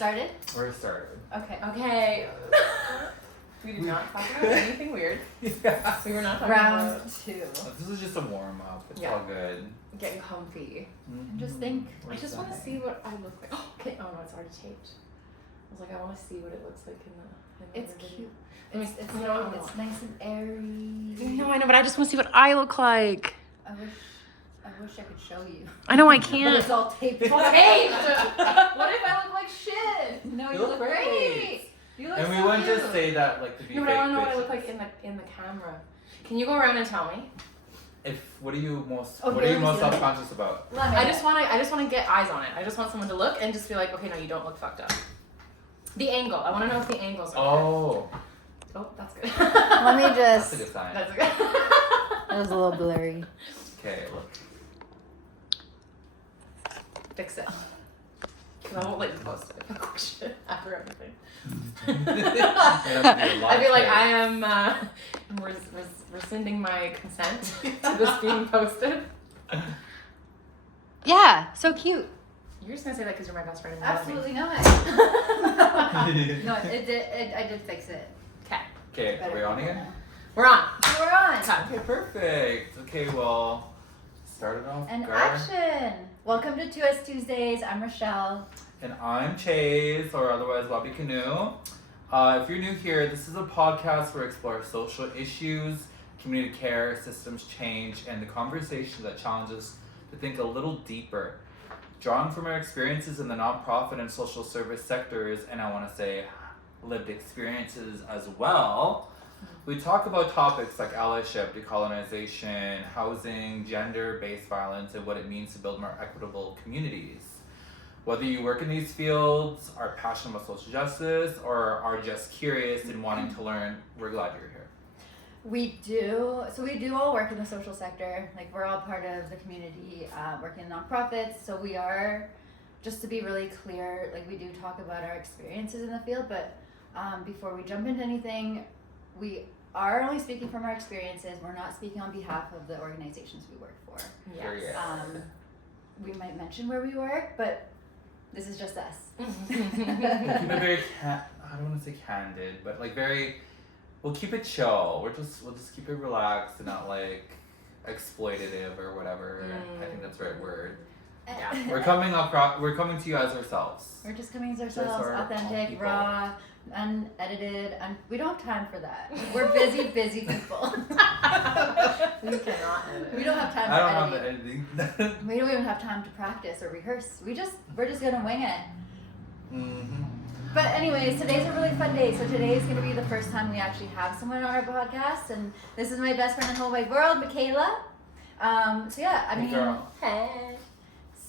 Started? We're started. Okay. We did not talk about anything weird. Yeah. We were not talking Round about 2. This is just a warm up. It's Yeah. all good. getting comfy. And just think. I just want to see what I look like. Okay. Oh no, it's already taped. I was like, I want to see what it looks like in the It's video. cute. It's You know, it's nice and airy. No, I know, but I just want to see what I look like. I wish I could show you. I know I But can't. it's all taped. It's all taped. What if I look like shit? No, You you look look great. great. You look And so we wouldn't cute. just say that like to be No, fake but I want to know what I bitches. look like in the camera. Can you go around and tell me? What are you most Oh, what are you really? most self-conscious about? Let me. I just want to get eyes on it. I just want someone to look and just be like, okay, no, you don't look fucked up. The angle. I want to know if the angles are Oh, good. Oh, that's good. Let me that's a just. good sign. That's good. That was a little blurry. Okay, look. Fix it. Because I won't let you post it if I question after everything. I feel like I am rescinding my consent to this being posted. Yeah, so cute. You're just gonna say that because you're my best friend and you love me. Absolutely not. No, I did fix it. Okay, Okay, are we on again? we're on. We're on. Okay, perfect. Okay, well, start it off. And girl. action. Welcome to 2S Tuesdays. I'm Rochelle. And I'm Chase, or otherwise Wabi Canoe. If you're new here, this is a podcast where we explore social issues, community care, systems change, and the conversation that challenges to think a little deeper. Drawing from our experiences in the nonprofit and social service sectors, and I want to say lived experiences as well, we talk about topics like allyship, decolonization, housing, gender-based violence, and what it means to build more equitable communities. Whether you work in these fields, are passionate about social justice, or are just curious and wanting to learn, we're glad you're here. We do all work in the social sector. Like, we're all part of the community, working in nonprofits. So we are, just to be really clear, like, we do talk about our experiences in the field, but before we jump into anything, we are only speaking from our experiences. We're not speaking on behalf of the organizations we work for. Yes. We might mention where we work, but this is just us. We'll keep it very, I don't want to say candid, but like we'll keep it chill. We'll just keep it relaxed and not like exploitative or whatever. I think that's the right word. Yeah. We're coming to you as ourselves. We're just coming as Just ourselves, our authentic, people. raw, unedited, and we don't have time for that. We're busy people. We cannot edit. We don't have time I for don't have the editing. editing. We don't even have time to practice or rehearse. We're just gonna wing it. Mm-hmm. But anyways, today's a really fun day. So today is gonna be the first time we actually have someone on our podcast, and this is my best friend in the whole wide world, Michaela. So yeah, I Hey, mean, girl. Hey.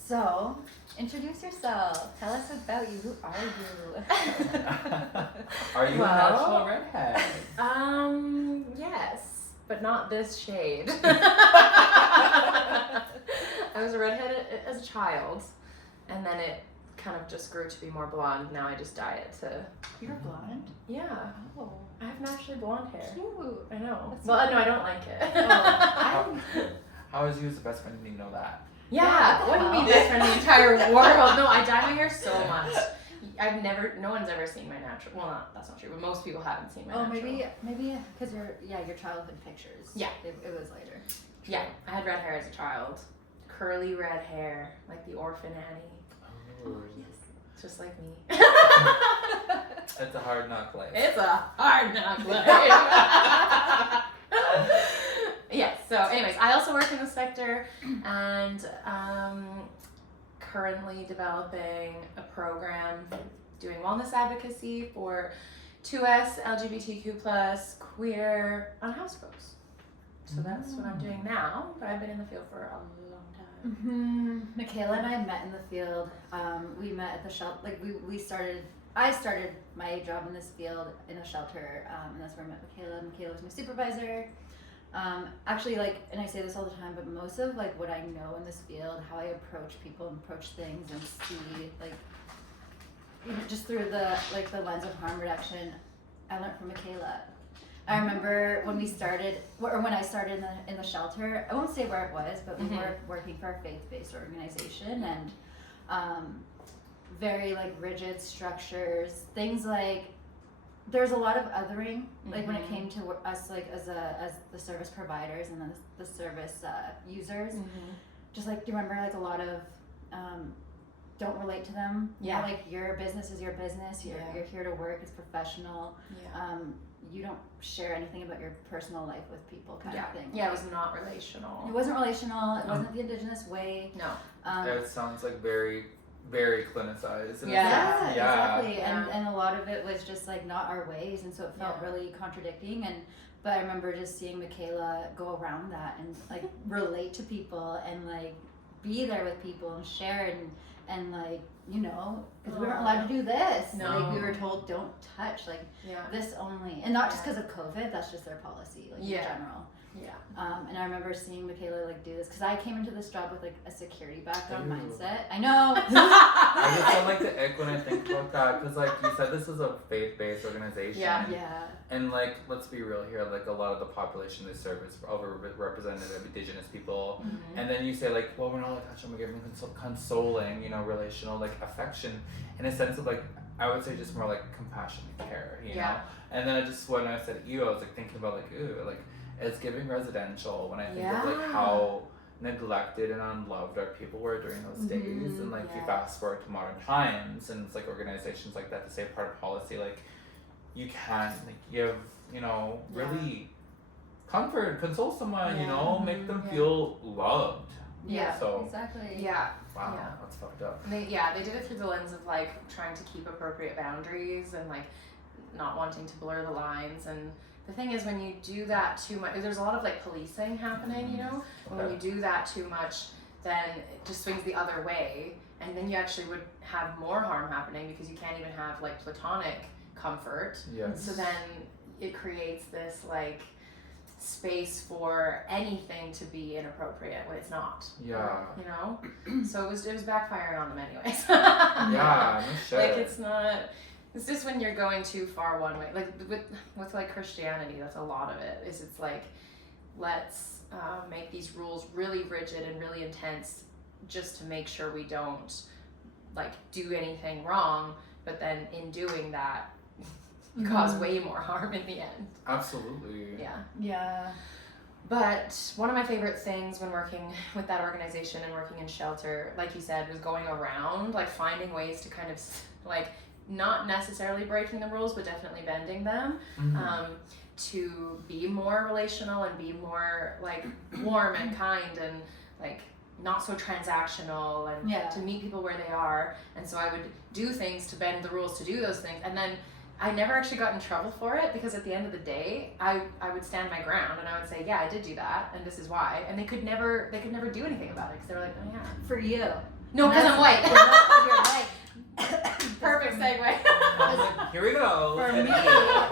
so introduce yourself. Tell us about you. Who are you? Are you a Well- natural redhead? Yes, but not this shade. I was a redhead as a child, and then it kind of just grew to be more blonde. Now I just dye it to. You're blonde. Yeah, Oh, I have naturally blonde hair. cute. I know. That's Well, so no, I don't like it. Oh, How is you as the best friend? Didn't you know that? Yeah, what do you hell? mean best friend in the entire world? No, I dye my hair so much. No one's ever seen my natural. Well, that's not true, but most people haven't seen my Oh, natural. maybe because your childhood pictures. Yeah. It was later. Yeah, I had red hair as a child. Curly red hair, like the orphan Annie. Oh, Just like me. It's a hard knock life. It's a hard knock life. Yes, so anyways, I also work in the sector and currently developing a program doing wellness advocacy for 2S, LGBTQ+, queer, unhoused folks. So that's what I'm doing now, but I've been in the field for a long time. Mm-hmm. Michaela and I met in the field. We met at the shelter. Like I started my job in this field in a shelter, and that's where I met Michaela. Michaela was my supervisor. Actually, and I say this all the time, but most of what I know in this field, how I approach people and approach things and see just through the lens of harm reduction, I learned from Michaela. I remember when we started, or when I started in the shelter, I won't say where it was, but we were working for a faith-based organization, and very like rigid structures, things like there's a lot of othering, like when it came to us like as the service providers and then the service users. Just like, do you remember like a lot of don't relate to them? Yeah. You know, like your business is your business. You're here to work. It's professional. Yeah. You don't share anything about your personal life with people, kind of thing. Yeah, it was not relational. It wasn't relational. It wasn't the Indigenous way. No. It sounds like very, very clinicized. Yeah. Exactly. Yeah. And a lot of it was just like not our ways, and so it felt really contradicting. But I remember just seeing Michaela go around that and like relate to people and like be there with people and share and like, you know, because we weren't allowed to do this. No. Like we were told don't touch, like this only, and not just because of COVID. That's just their policy, like in general. Yeah. And I remember seeing Michaela like do this because I came into this job with like a security background mindset. I know. I just don't like the ick when I think about that because like you said, this is a faith-based organization. Yeah. And like, let's be real here. Like a lot of the population they serve is overrepresented Indigenous people. And then you say like, well, we're not allowed to touch them. We're giving consoling, you know, relational like affection in a sense of like, I would say just more like compassion and care, you know. And then when I said ew, I was like thinking about like ew, like. It's giving residential when I think of like how neglected and unloved our people were during those days, and like you fast forward to modern times, and it's like organizations like that to say part of policy, like you can't like give, you know, really console someone, you know, make them feel loved. Yeah. So exactly. Yeah. wow, Yeah. that's fucked up. And they did it through the lens of like trying to keep appropriate boundaries and like not wanting to blur the lines. And the thing is, when you do that too much, there's a lot of like policing happening, you know. When you do that too much, then it just swings the other way, and then you actually would have more harm happening because you can't even have like platonic comfort. Yes. So then it creates this like space for anything to be inappropriate when it's not. Yeah. You know? So it was backfiring on them anyways. Yeah, no shit. Like it's just when you're going too far one way. Like with like Christianity, that's a lot of it. It's like, let's make these rules really rigid and really intense just to make sure we don't like do anything wrong, but then in doing that cause way more harm in the end. Absolutely. Yeah. But one of my favorite things when working with that organization and working in shelter, like you said, was going around, like finding ways to kind of like not necessarily breaking the rules, but definitely bending them, to be more relational and be more like warm and kind and like not so transactional and to meet people where they are. And so I would do things to bend the rules to do those things, and then I never actually got in trouble for it because at the end of the day, I would stand my ground and I would say, yeah, I did do that and this is why. And they could never do anything about it because they were like, oh yeah. For you. No, because I'm white. You're white. Perfect segue. Here we go. For me,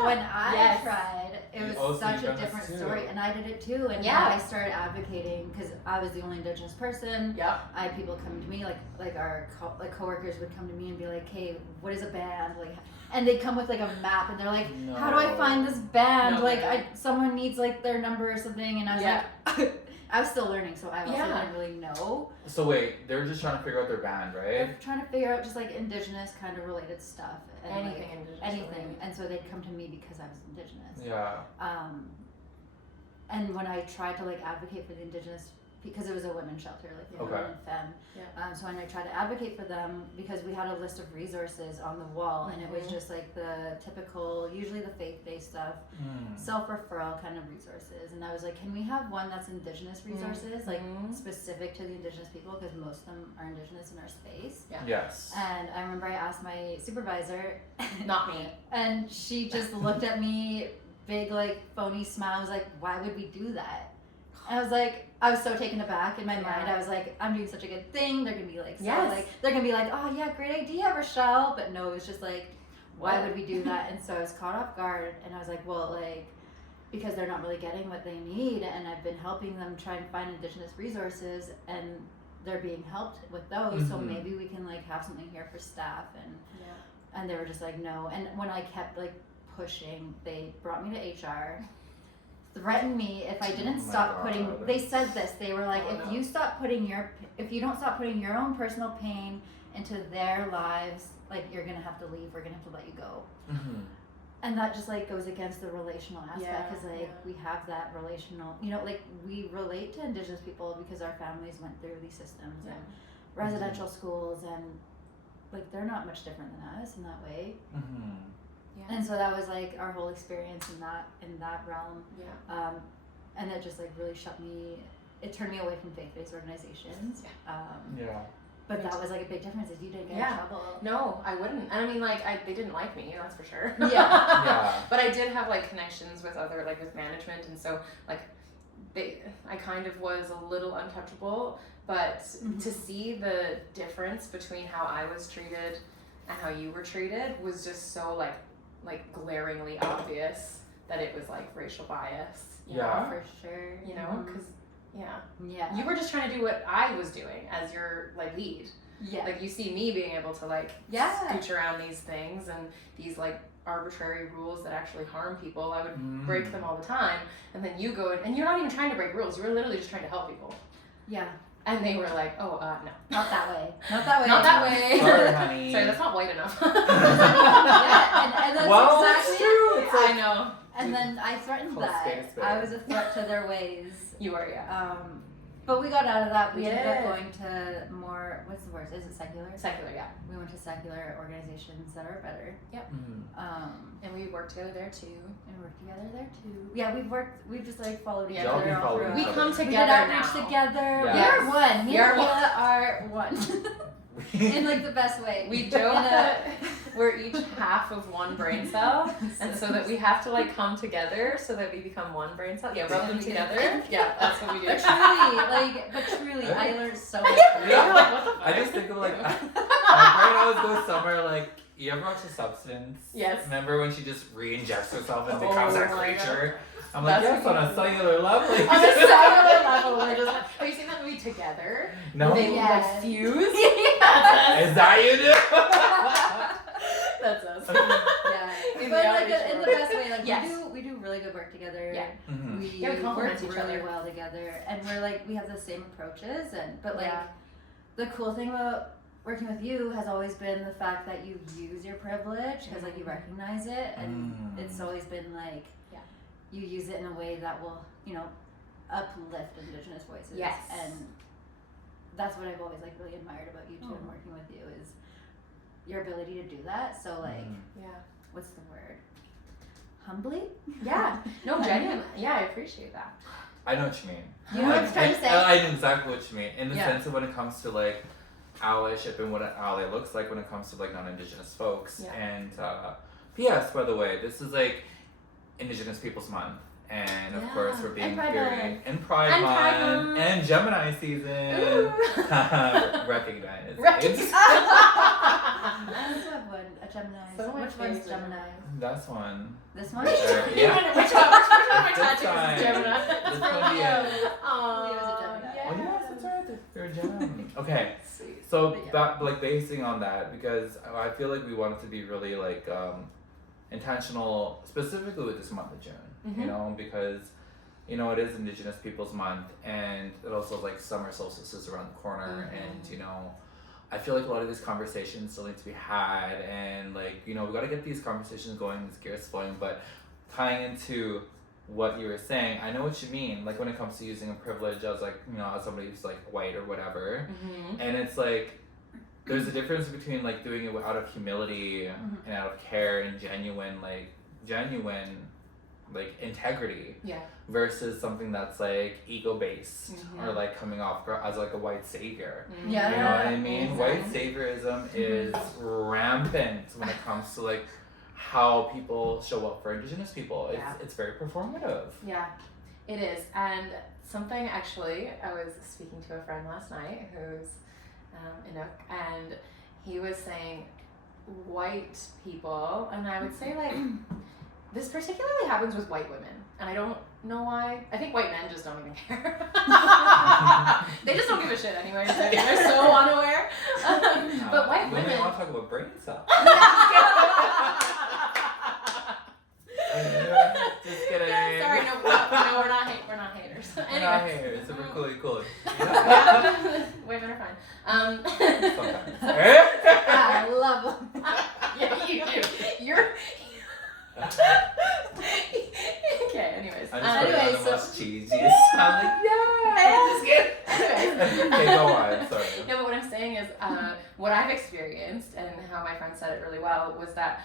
when I Yes. tried, it You was also such a done this different too. story, and I did it too. And Yeah. when I started advocating, because I was the only Indigenous person. Yep. I had people coming to me, like our coworkers would come to me and be like, "Hey, what is a band?" Like, and they'd come with like a map, and they're like, "How do I find this band? No like, way. someone needs like their number or something." And I was like, I was still learning, so I also didn't really know. So wait, they're just trying to figure out their band, right? They're trying to figure out just like Indigenous kind of related stuff. And Anything like, Indigenous anything. related. And so they'd come to me because I was Indigenous. Yeah. And when I tried to like advocate for the Indigenous, because it was a women's shelter, like the women and femme. So when I tried to advocate for them, because we had a list of resources on the wall, and it was just like the typical, usually the faith-based stuff, self-referral kind of resources. And I was like, can we have one that's Indigenous resources, like specific to the Indigenous people, because most of them are Indigenous in our space. Yes. And I remember I asked my supervisor, Not me. and she just looked at me, big like phony smile. I was like, why would we do that? And I was so taken aback in my mind. I was like, I'm doing such a good thing. They're gonna be like, they're gonna be like, oh yeah, great idea, Rochelle. But no, it was just like, why would we do that? And so I was caught off guard, and I was like, well, like, because they're not really getting what they need, and I've been helping them try and find Indigenous resources, and they're being helped with those. So maybe we can like have something here for staff. And they were just like, no. And when I kept like pushing, they brought me to HR. Threatened me if I didn't stop putting. They said this. They were like, if you don't stop putting your own personal pain into their lives, like, you're gonna have to leave, we're gonna have to let you go. Mm-hmm. And that just like goes against the relational aspect, Yeah, because like we have that relational, you know, like we relate to Indigenous people because our families went through these systems and residential schools, and like they're not much different than us in that way. Mm-hmm. Yeah. And so that was like our whole experience in that realm. Yeah. And it just like really it turned me away from faith-based organizations. Yeah. But that was like a big difference, is you didn't get in trouble. No, I wouldn't. And I mean, like, they didn't like me, that's for sure. Yeah. Yeah. But I did have, like, connections with other, like, with management, and so, like, I kind of was a little untouchable, but to see the difference between how I was treated and how you were treated was just so, like glaringly obvious that it was, like, racial bias. You Yeah. know? For sure. You know, because, Yeah. you were just trying to do what I was doing as your, like, lead. Yeah. Like, you see me being able to, like, scooch around these things and these, like, arbitrary rules that actually harm people. I would break them all the time, and then you go and you're not even trying to break rules. You were literally just trying to help people. Yeah. And they were like, "Oh, no, Not that way. Not that way. not that way." Sorry, honey. Sorry, that's not white enough. Yeah, and that's Well, exactly it's true. It's I know. And then I threatened Call that. spade a spade. I was a threat to their ways. You are, yeah. But we got out of that. We ended Yeah. up going to more, what's the word? Is it secular? Secular, yeah. We went to secular organizations that are better. Mm-hmm. And we worked together there too. And worked together there too. Yeah, we've just like followed each Yeah. Y'all other be all following throughout. We each come other. We did together outreach now. together. Yeah. We Yes. are one. Me We and are Kayla are one. In like the best way. We joke that we're each half of one brain cell, and so that we have to like come together so that we become one brain cell. Yeah, rub them together. Yeah, that's what we do. But truly, I learned so much. You're like, what the fuck? I just think of like my brain always goes somewhere like, you ever watch The Substance? Yes. Remember when she just re-injects herself and Oh becomes that my creature? I'm like, That's yes, on a cellular level. On a cellular level, we're just like, have you seen that movie Together? No. They Yes. like fuse. Is that you do? That's us. Yeah, In but the like outreach in the world. best way. Like Yes. we do really good work together. Yeah. Mm-hmm. We Yeah, we complement work each really other. well together, and we have the same approaches. But like Yeah. the cool thing about working with you has always been the fact that you use your privilege, because like you recognize it, and it's always been like you use it in a way that will, you know, uplift Indigenous voices. Yes. And that's what I've always like really admired about you too, and working with you, is your ability to do that. So like, Yeah. what's the word? Humbly? Yeah. No, genuinely. Yeah, I appreciate that. I know what you mean. You know what I'm trying to say? I know exactly what you mean. In the Yeah. sense of when it comes to like allyship and what an ally looks like when it comes to like non-Indigenous folks. Yeah. And P.S. by the way, this is like Indigenous Peoples Month. And of Yeah. course we're being And Pride very Month. and Pride And Pride Month Month. and Gemini season. Ooh. Recognize. Right. I also have one, a Gemini. So my Which one's favorite. Gemini? That's one. This one? Yeah. Which one of my This tattoos time. is Gemini? This one, yeah. Leo's a Gemini. Yeah. Oh yes, that's right. You're a Gemini. Okay. Sweet. So Yeah. like basing on that, because I feel like we wanted to be really like intentional, specifically with this month of June. Mhm. You know, because you know it is Indigenous Peoples Month, and it also like summer solstice is around the corner, and you know, I feel like a lot of these conversations still need to be had, and like you know we got to get these conversations going, these gears flowing. But tying into what you were saying, I know what you mean. Like when it comes to using a privilege as like, you know, as somebody who's like white or whatever, and it's like there's a difference between like doing it out of humility and out of care and genuine like integrity, versus something that's like ego based or like coming off as like a white savior. Yeah. You know what I mean? Exactly. White saviorism is rampant when it comes to like how people show up for Indigenous people. It's very performative. Yeah, it is. And something actually, I was speaking to a friend last night who's Inuk, and he was saying white people, and I would say like this particularly happens with white women, and I don't know why. I think white men just don't even care. They just don't give a shit anyway. They're so unaware. But white Women women. want to talk about brain cells. Just kidding. Sorry, no, we're not haters. We're not haters, so we're cool. Yeah. Women are fine. Sometimes. Okay, anyways. I just put it on Anyway, the so- most cheesiest. I'm like, Anyways. okay, go on. Sorry. No, but what I'm saying is, what I've experienced and how my friend said it really well was that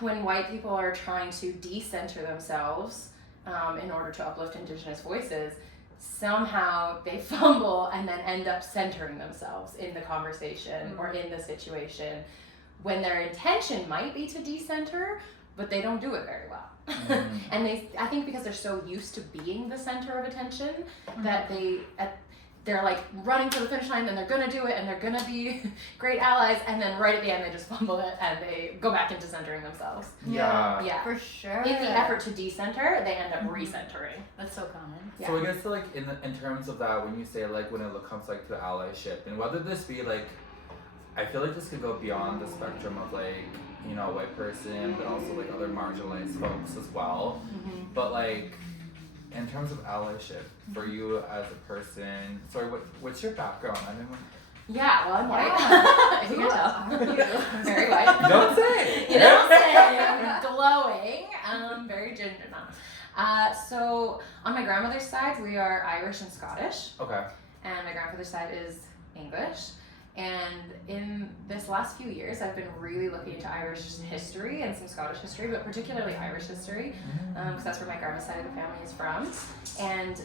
when white people are trying to decenter themselves in order to uplift Indigenous voices, somehow they fumble and then end up centering themselves in the conversation or in the situation when their intention might be to decenter, but they don't do it very well. And I think because they're so used to being the center of attention that they're like running to the finish line and they're gonna do it and they're gonna be great allies, and then right at the end they just fumble it and they go back into centering themselves. Yeah. For sure. In the effort to decenter, they end up recentering. That's so common. Yeah. So I guess like in terms of that, when you say like when it comes like to allyship, and whether this be like, I feel like this could go beyond the spectrum of like, you know, white person, but also like other marginalized folks as well. But like, in terms of allyship, for you as a person, sorry, what's your background? I didn't. Yeah, well, I'm white. If you can tell. Are you? Very white. Don't say. You don't say. Glowing. Very ginger now. So on my grandmother's side, we are Irish and Scottish, Okay. and my grandfather's side is English. And in this last few years, I've been really looking into Irish history and some Scottish history, but particularly Irish history, because that's where my grandma's side of the family is from. And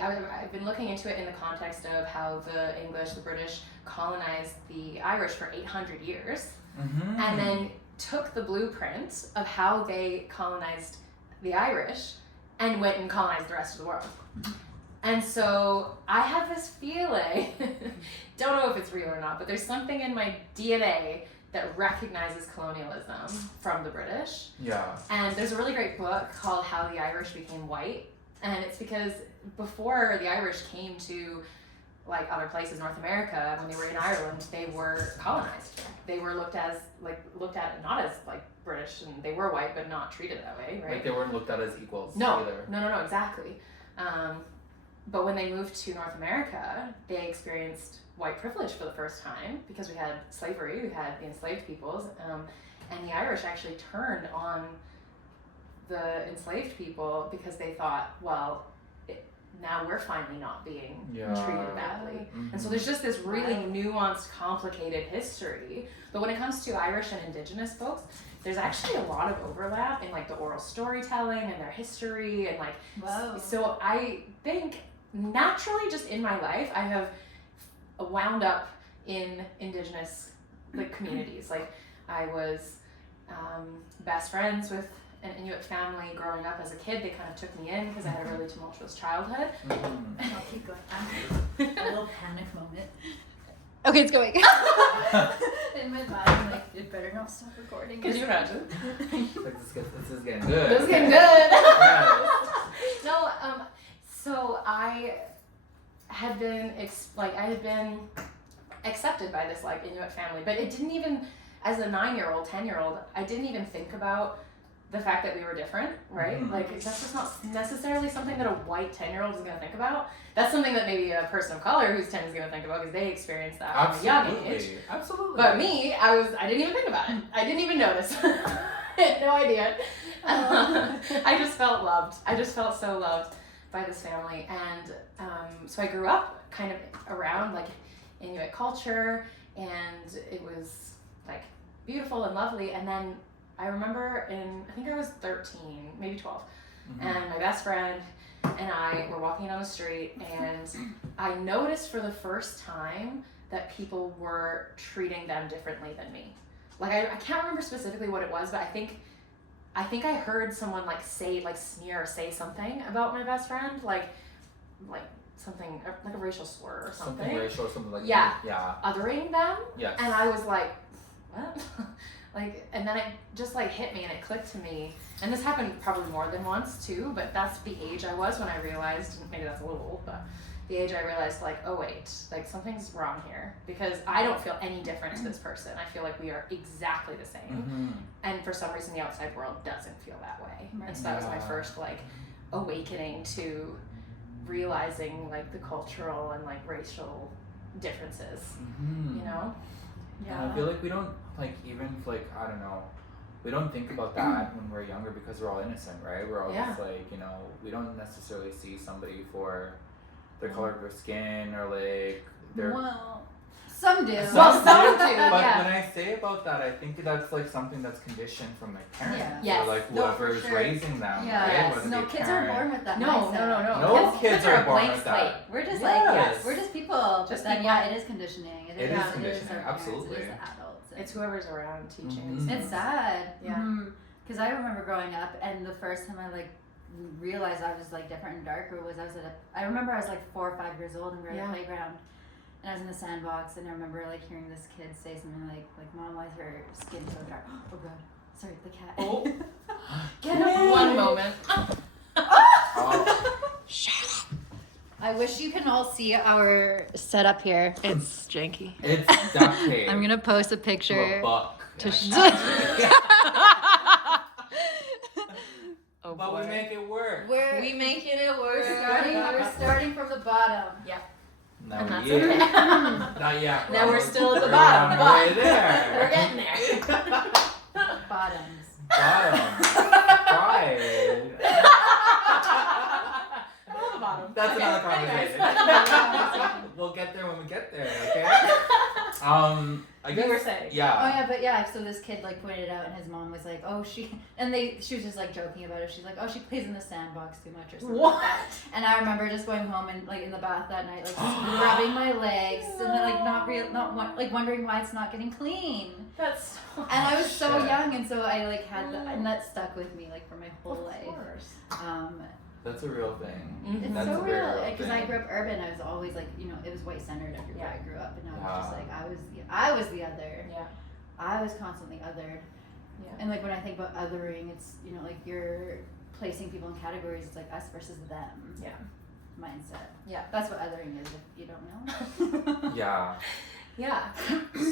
I've been looking into it in the context of how the English, the British, colonized the Irish for 800 years, and then took the blueprint of how they colonized the Irish and went and colonized the rest of the world. And so I have this feeling, don't know if it's real or not, but there's something in my DNA that recognizes colonialism from the British. Yeah. And there's a really great book called How the Irish Became White. And it's because before the Irish came to like other places, North America, when they were in Ireland, they were colonized. They were looked at not as like British, and they were white, but not treated that way, right? Like they weren't looked at as equals No, either. exactly. But when they moved to North America, they experienced white privilege for the first time because we had slavery, we had the enslaved peoples, and the Irish actually turned on the enslaved people because they thought, well, now we're finally not being treated badly. And so there's just this really nuanced, complicated history. But when it comes to Irish and Indigenous folks, there's actually a lot of overlap in like the oral storytelling and their history and like, so I think naturally just in my life, I have wound up in Indigenous like communities. Like I was best friends with an Inuit family growing up as a kid. They kind of took me in because I had a really tumultuous childhood. I'll keep going. A little panic moment. Okay, it's going. In my mind, I'm like, it better not stop recording. Could you imagine? Like this is getting good. This is getting good. Yes. No, so I had been accepted by this like Inuit family, but it didn't even, as a 9-year-old, 10-year-old, I didn't even think about the fact that we were different, right? Like that's just not necessarily something that a white 10-year-old is going to think about. That's something that maybe a person of color who's 10 is going to think about because they experienced that from a young age. Absolutely. But me, I didn't even think about it. I didn't even notice. I had no idea. I just felt loved. I just felt so loved by this family. And so I grew up kind of around like Inuit culture, and it was like beautiful and lovely. And then I remember I think I was 13, maybe 12, and my best friend and I were walking down the street, and I noticed for the first time that people were treating them differently than me. Like I can't remember specifically what it was, but I think I heard someone like sneer or say something about my best friend, like something like a racial slur or something. Something racial or something like yeah. that. Yeah. Othering them. Yes. And I was like, what? Like, and then it just like hit me and it clicked to me. And this happened probably more than once too, but that's the age I was when I realized, maybe that's a little old, but the age I realized like, oh wait, like something's wrong here, because I don't feel any different to this person. I feel like we are exactly the same. And for some reason the outside world doesn't feel that way. And so that was my first like awakening to realizing like the cultural and like racial differences, you know? Yeah. And I feel like we don't like even like, I don't know, we don't think about that when we're younger because we're all innocent, right? We're all Yeah. just like, you know, we don't necessarily see somebody for their color of their skin or like their. Well, some do. Well, some do, But yeah. when I say about that, I think that's like something that's conditioned from like parents Yeah. or like Yes. No, for whoever's sure. raising them, Yeah. right? Yes. Whether No, they kids parent- are born with that No, mindset. No kids are a born blank with that. slate. We're just Yes. we're just people. Just Just then, people. yeah, it is conditioning. It is yeah, conditioning, our parents, absolutely. It is the adults. It's whoever's around teaching. Mhm. these It's things. sad. Yeah. Because I remember growing up, and the first time I like realized I was like different and darker was I remember I was like 4 or 5 years old and we were at the playground, and I was in the sandbox, and I remember like hearing this kid say something like Mom, why is her skin so dark? Oh god, sorry, the cat. Oh. Get away. One moment. Oh. I wish you can all see our setup here. It's janky. It's duct tape. I'm gonna post a to a picture. buck. To Oh But we make it work. We're making it we're starting from the bottom. Not And that's yet. okay. Not yet. Now we're still at the We're bottom, on our way but there. we're getting there. Bottoms. Bottom. Pride. Well, the bottom. That's Okay, another anyways. conversation. We'll get there when we get there, okay? I guess. You were saying. Oh Yeah. yeah, so this kid like pointed out, and his mom was like, "Oh, she was just like joking about it. She's like, oh, she plays in the sandbox too much or something." What? Like that. And I remember just going home and like in the bath that night, like rubbing my legs and like wondering why it's not getting clean. That's so And I was so Shit. young, and so I like had that, and that stuck with me like for my whole life. course. That's a real thing. Mhm. It's That's so a very real real because I thing. grew up urban. I was always like, it was white centered everywhere Yeah. I grew up, and I was Yeah. just like, I was the other. Yeah. I was constantly othered. Yeah. And like when I think about othering, it's like you're placing people in categories. It's like us versus them. Yeah. Mindset. Yeah. That's what othering is. If you don't know. Yeah. Yeah.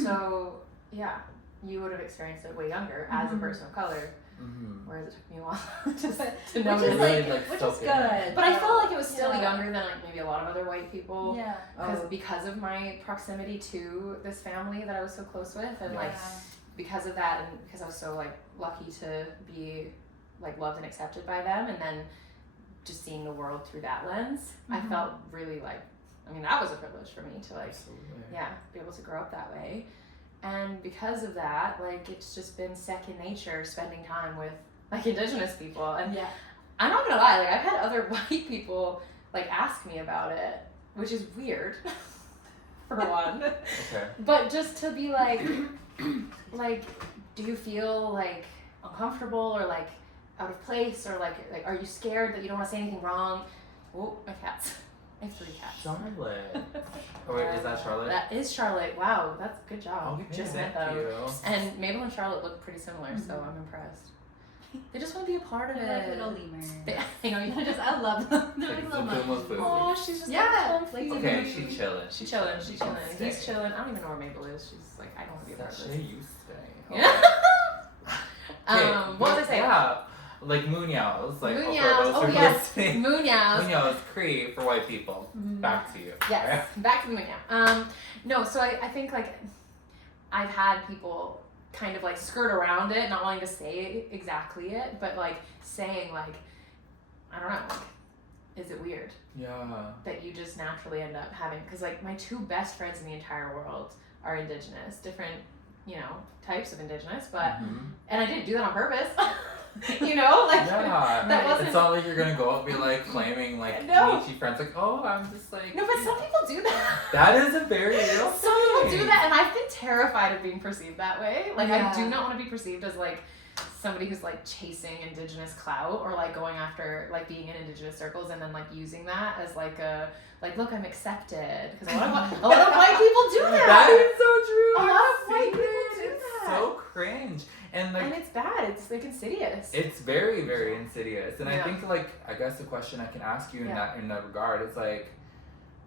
So yeah, you would have experienced it way younger as a person of color, Mm-hmm. whereas it took me a while to Which know is this. Really, like, which soak is it in. good. But I felt like it was still Yeah. younger than like maybe a lot of other white people. Yeah. Because of my proximity to this family that I was so close with, and like Yes. because of that, and because I was so like lucky to be like loved and accepted by them, and then just seeing the world through that lens, I felt really like, I mean, that was a privilege for me to like, Absolutely. yeah, be able to grow up that way. And because of that, like it's just been second nature spending time with like Indigenous people. And Yeah. I'm not gonna lie, like I've had other white people like ask me about it, which is weird for one. Okay. But just to be like, like, do you feel like uncomfortable or like out of place, or like are you scared that you don't want to say anything wrong? Oh, my cats. I have 3 cats. Charlotte. Oh wait, is that Charlotte? That is Charlotte. Wow, that's a good job. Okay, You just thank met them. you. And Mabel and Charlotte look pretty similar, so I'm impressed. They just want to be a part of They're it. like little lemurs. You know, I love them. They're Like like little Zoom monkeys. food. oh, she's just Yeah, like like comfy. Okay, she's chilling. She's chilling. She's chilling. Stay. He's chilling. I don't even know where Mabel is. She's like, I don't want to be a part of Sashay, this. you stay. Yeah. Okay, What was I saying? Yeah, like moonyows. Like Moonyows. for those Oh, who are yes. listening. Moonyows. Moonyows, Cree for white people. Mhm. Back to you. Yes. Back to the moonya. No, so I think like I've had people kind of like skirt around it, not wanting to say exactly it, but like saying like, I don't know, like, is it weird Yeah. that you just naturally end up having, because like my 2 best friends in the entire world are Indigenous, different, types of Indigenous, but, Mhm. and I didn't do that on purpose, like, Yeah. that wasn't, It's not like you're gonna go out and be like claiming like No. Nietzsche friends like, oh, I'm just like. no, but some people do that. That is a very real Some people do thing. that, and I've been terrified of being perceived that way. Like, I Yeah. do not want to be perceived as like somebody who's like chasing Indigenous clout, or like going after like being in Indigenous circles and then like using that as like a look, I'm accepted, because a lot of white people do that. That is so true. A lot I've of white seen people it. do It's that. so cringe. And like And it's bad. It's like insidious. it's very, very insidious. And I Yeah. think like I guess the question I can ask you in Yeah. that regard is like,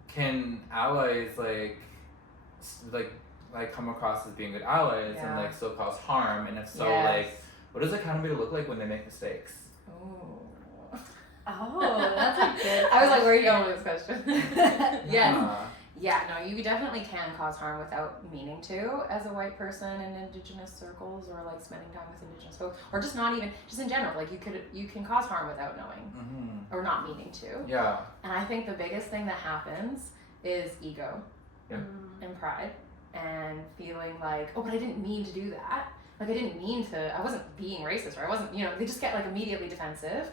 can allies like come across as being good allies and Yeah. like still cause harm? And if so, Yes. like what does accountability look like when they make mistakes? Oh. Oh, that's a good. I was like, where are you going with this question? Yes. Yeah, no, you definitely can cause harm without meaning to as a white person in Indigenous circles, or like spending time with Indigenous folks, or just not even, just in general, like you can cause harm without knowing or not meaning to. Yeah. And I think the biggest thing that happens is ego and pride and feeling like, oh, but I didn't mean to do that. Like I didn't mean to, I wasn't being racist, or I wasn't, they just get like immediately defensive.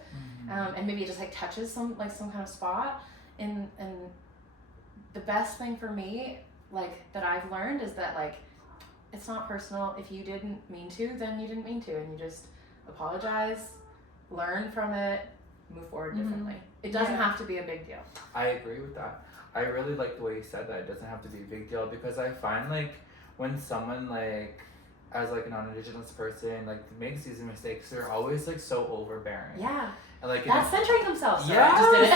And maybe it just like touches some kind of spot. And the best thing for me, like that I've learned, is that like it's not personal. If you didn't mean to, then you didn't mean to, and you just apologize, learn from it, move forward differently. It doesn't have to be a big deal. I agree with that. I really like the way you said that. It doesn't have to be a big deal, because I find like when someone like, as like a non-Indigenous person, like makes these mistakes, they're always like so overbearing. Yeah. And like that's centering themselves. Yeah. I just did it.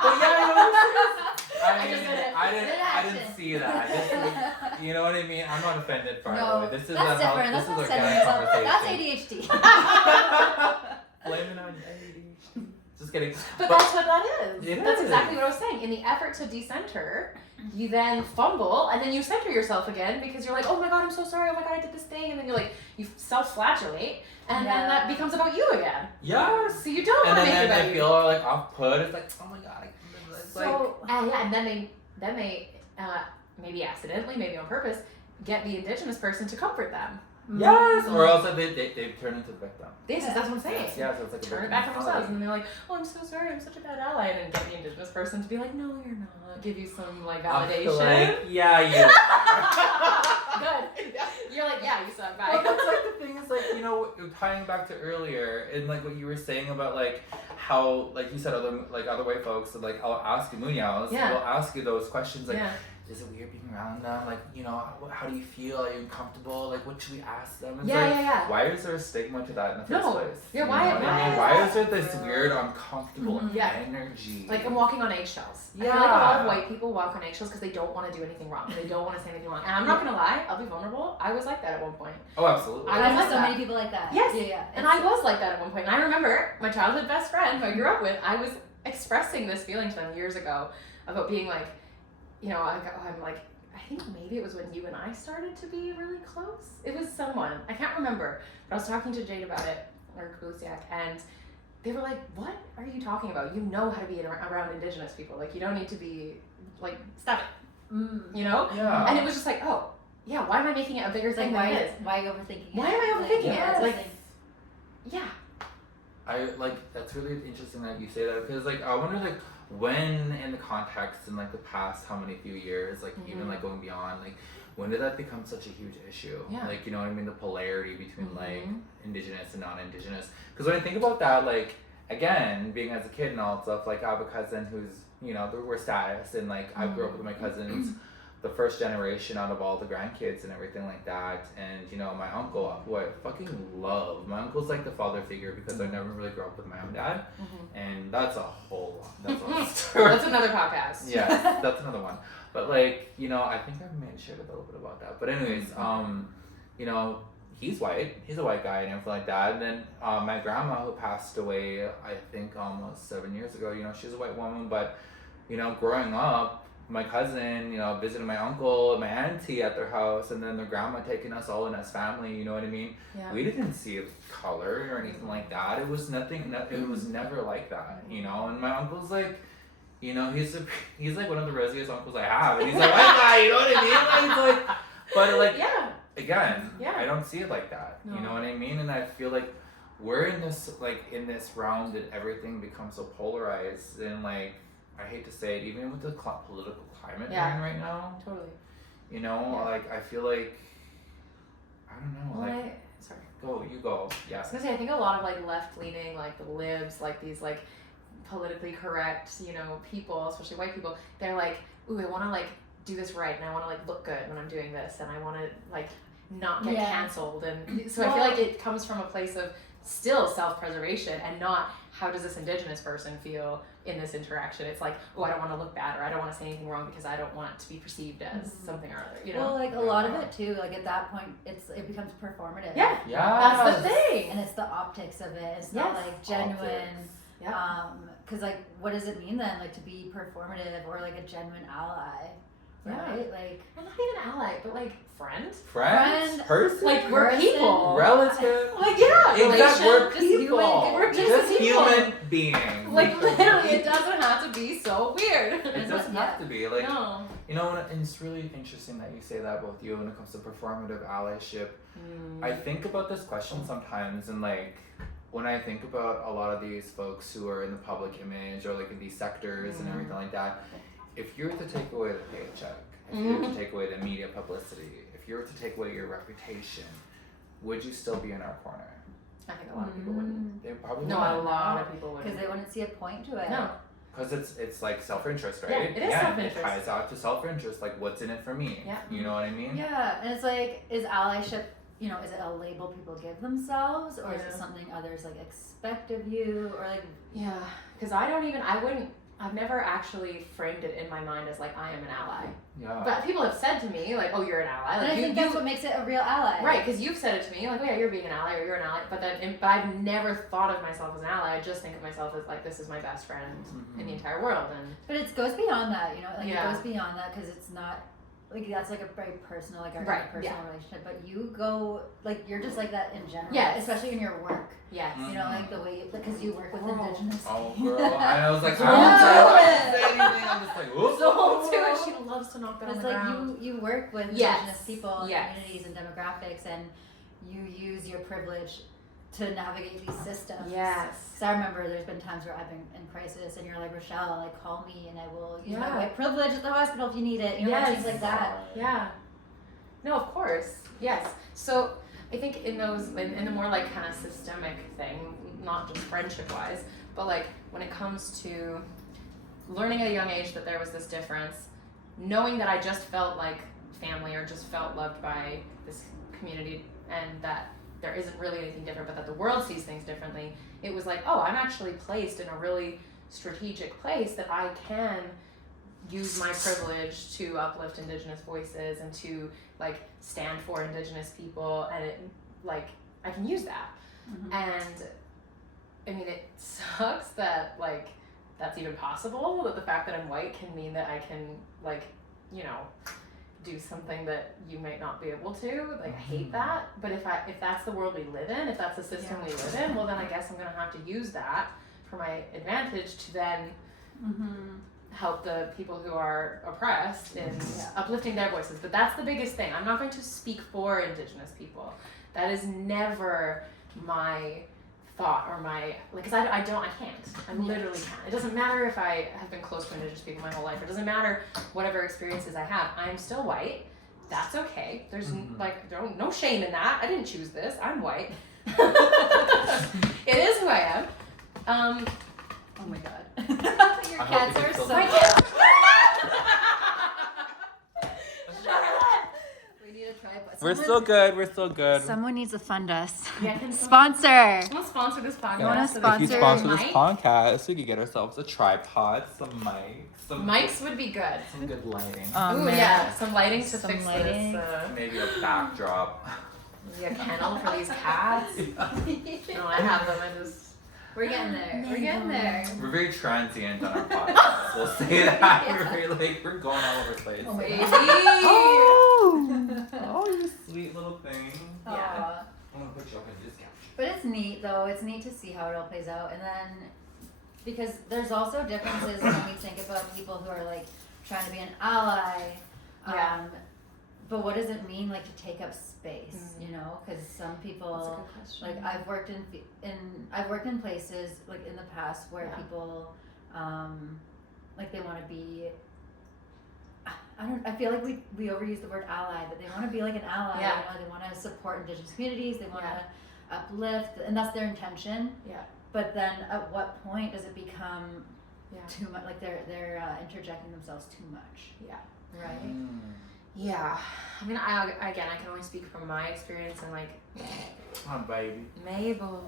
But yeah, I just did it. I didn't see that. I just, you know what I mean? I'm not offended by No, the way. This is that's different. this That's is not a centering conversation. yourself. That's ADHD. Blame it on ADHD. Just kidding. But that's what that is. It That's is. exactly what I was saying. In the effort to decenter, you then fumble, and then you center yourself again because you're like, oh my god, I'm so sorry. Oh my god, I did this thing, and then you're like, you self-flagellate, and then that becomes about you again. Yes. So you don't want to make it about they you. feel like off put. It's like, oh my god. It's So and then they maybe accidentally, maybe on purpose, get the Indigenous person to comfort them. yes. Or else they turn into the victim. That's what I'm saying. Yeah, so it's like Turn it back on themselves, and then they're like, "Oh, I'm so sorry, I'm such a bad ally," and then get the Indigenous person to be like, "No, you're not." Give you some like validation. Like, yeah, you are. Good. You're like, yeah, you suck. Bye. Well, that's like the thing is like, tying back to earlier and like what you were saying about like how like you said other white folks like I'll ask you Munoz, Yeah. will ask you those questions like. Yeah. Is it weird being around them? Like, how do you feel? Are you uncomfortable? Like, what should we ask them? It's like, why is there a stigma to that in the first place? Yeah, You why- know what why I mean? is Why that? is there this weird, uncomfortable Yeah. energy? Like I'm walking on eggshells. I feel like a lot of white people walk on eggshells because they don't want to do anything wrong. They don't want to say anything wrong. And I'm not gonna lie, I'll be vulnerable. I was like that at one point. Oh, absolutely. I I was know so like many people like that. Yes. Yeah. And I was like that at one point. And I remember my childhood best friend who I grew up with, I was expressing this feeling to them years ago about being like, I'm like, I think maybe it was when you and I started to be really close. It was someone, I can't remember, but I was talking to Jade about it, or Kusiak, and they were like, what are you talking about? You know how to be around Indigenous people. Like, you don't need to be, like, stop it. You know? Yeah. And it was just like, oh, yeah, why am I making it a bigger thing than it is? Why are you overthinking it? Why am I overthinking it? It's Like, yeah. I that's really interesting that you say that, because like I wonder like when in the context in like the past how many few years like even like going beyond like when did that become such a huge issue? Yeah. Like, you know what I mean, the polarity between like Indigenous and non-Indigenous, because when I think about that, like again being as a kid and all that stuff, like I have a cousin who's we're status, and like I grew up with my cousins, the first generation out of all the grandkids and everything like that. And my uncle, who I fucking love, my uncle's like the father figure because I never really grew up with my own dad, and that's a whole lot. That's a whole story. That's another podcast. Yeah, that's another one. But like, I think I may have shared a little bit about that. But anyways, he's white. He's a white guy and everything like that. And then my grandma, who passed away, I think almost 7 years ago. She's a white woman, but growing up, my cousin, visiting my uncle and my auntie at their house, and then their grandma taking us all in as family, you know what I mean? Yeah. We didn't see color or anything like that. It was nothing, it was never like that, And my uncle's like, he's like one of the rosiest uncles I have, and he's like, white guy, you know what I mean? Like, it's like, but like, Yeah. again, Yeah. I don't see it like that, No. you know what I mean? And I feel like we're in this realm that everything becomes so polarized, and like, I hate to say it, even with the political climate we're in right now, Totally. like I feel like, I don't know, Well, like, sorry. you go, yeah. I was gonna say, I think a lot of like left leaning, like the libs, like these like politically correct, people, especially white people, they're like, ooh, I wanna like do this right, and I wanna like look good when I'm doing this, and I wanna like not get canceled, and so I feel like it comes from a place of still self-preservation and not how does this Indigenous person feel in this interaction. It's like, oh, I don't want to look bad, or I don't want to say anything wrong because I don't want it to be perceived as something or other, Well, like a lot of it too, like at that point, it becomes performative. Yeah, that's the thing. And it's the optics of it. It's not like genuine. Yeah. Because like, what does it mean then, like to be performative or like a genuine ally? right? Like, well, not even ally, but like friend. Friends, person, Like we're Person. people. relative. Like yeah, Exactly, relation. we're just people. human- we're just just people. human beings. Like literally, it doesn't have to be so weird. It doesn't have to be like. No. You know, and it's really interesting that you say that both you when it comes to performative allyship. I think about this question sometimes, and like when I think about a lot of these folks who are in the public image or like in these sectors and everything like that, if you were to take away the paycheck, if you were to take away the media publicity, if you were to take away your reputation, would you still be in our corner? I think a lot of people wouldn't. They probably No, wouldn't. a lot of people wouldn't. because they wouldn't see a point to it. No. Because it's like self-interest, right? Yeah, it is self-interest. It ties out to self-interest, like what's in it for me. Yeah. You know what I mean? Yeah, and it's like, is allyship, you know, is it a label people give themselves, or is it Yeah. something others like expect of you, or like, Yeah, because I've never actually framed it in my mind as like I am an ally. Yeah. But people have said to me like, oh, you're an ally. and Like I think that's what makes it a real ally. right, because you've said it to me like, oh yeah, you're being an ally or you're an ally. But I've never thought of myself as an ally. I just think of myself as like this is my best friend in the entire world. And But it goes beyond that, you know, like Yeah. it goes beyond that because it's not, like that's like a very personal, like our Right, personal yeah. relationship, but you go, like you're just like that in general. Yes. Especially in your work, yes, you know, like the way, because you work with Girl. Indigenous. Oh, girl. And I was like, Yeah. I don't say anything. I'm just like, whoops. so too, she loves to knock that But on it's the like ground. you work with Yes. Indigenous people and Yes. communities and demographics, and you use your privilege to navigate these systems. Yes. So I remember there's been times where I've been in crisis and you're like, Rochelle, like call me and I will use my Yeah. white privilege at the hospital if you need it. You know, Yes. things like that. Yeah. No, of course. Yes. So I think in the more like kind of systemic thing, not just friendship wise, but like when it comes to learning at a young age that there was this difference, knowing that I just felt like family or just felt loved by this community and that there isn't really anything different, but that the world sees things differently, it was like, oh, I'm actually placed in a really strategic place that I can use my privilege to uplift Indigenous voices and to like stand for Indigenous people, and it like I can use that. Mhm. And I mean, it sucks that like that's even possible, that the fact that I'm white can mean that I can like, you know, do something that you might not be able to. Like I hate that. But if that's the world we live in, if that's the system we live in, well then I guess I'm gonna have to use that for my advantage to then help the people who are oppressed in uplifting their voices. But that's the biggest thing. I'm not going to speak for Indigenous people. That is never my thought or my, like, because I can't. I literally can't. It doesn't matter if I have been close to Indigenous people my whole life. It doesn't matter whatever experiences I have. I'm still white. That's okay. There's no shame in that. I didn't choose this. I'm white. It is who I am. Oh my god. Your I hope cats you are can so. still- We need a tripod. We're still good. We're still good. Someone needs to fund us. Yeah, can Sponsor. someone sponsor this podcast? You wanna so that If you we can sponsor this mic? podcast, we could get ourselves a tripod, some mics, Mics would be good. some good lighting, Ooh, yeah, some lighting to Some fix lighting. this. maybe a backdrop. Maybe a kennel for these cats. No, I have them. I just. We're getting there. We're getting there. We're very transient on our podcast. We'll say that. We're going all over the place. Oh my Baby. Oh, you sweet little thing. Yeah. Aw. I'm gonna put you up in this couch. But it's neat though. It's neat to see how it all plays out, and then because there's also differences when we think about people who are like trying to be an ally. Yeah. But what does it mean like to take up space? You know, because some That's a people. good question. Like I've worked in places like in the past where Yeah. people, like they want to be. I feel like we overuse the word ally, but they want to be like an ally. Yeah. You know, they want to support Indigenous communities. They want Yeah. to uplift, and that's their intention. Yeah. But then, at what point does it become Yeah. too much? Like they're interjecting themselves too much. Yeah. Right. Yeah. I mean, I can only speak from my experience and like. Come on, baby. Mabel.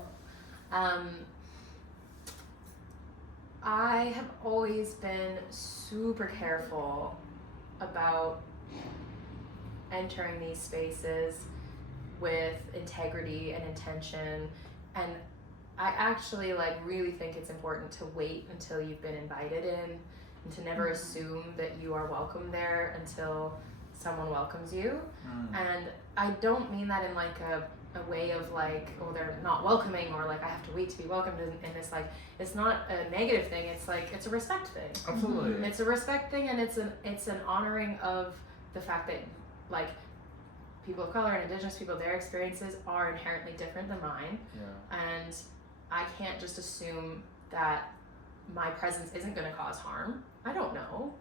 I have always been super careful about entering these spaces with integrity and intention, and I actually like really think it's important to wait until you've been invited in and to never assume that you are welcome there until someone welcomes you. And I don't mean that in like a way of like, oh, they're not welcoming, or like I have to wait to be welcomed, and it's like, it's not a negative thing, it's like, it's a respect thing. Absolutely. It's a respect thing, and it's an honoring of the fact that like people of color and Indigenous people, their experiences are inherently different than mine. Yeah. And I can't just assume that my presence isn't going to cause harm. I don't know.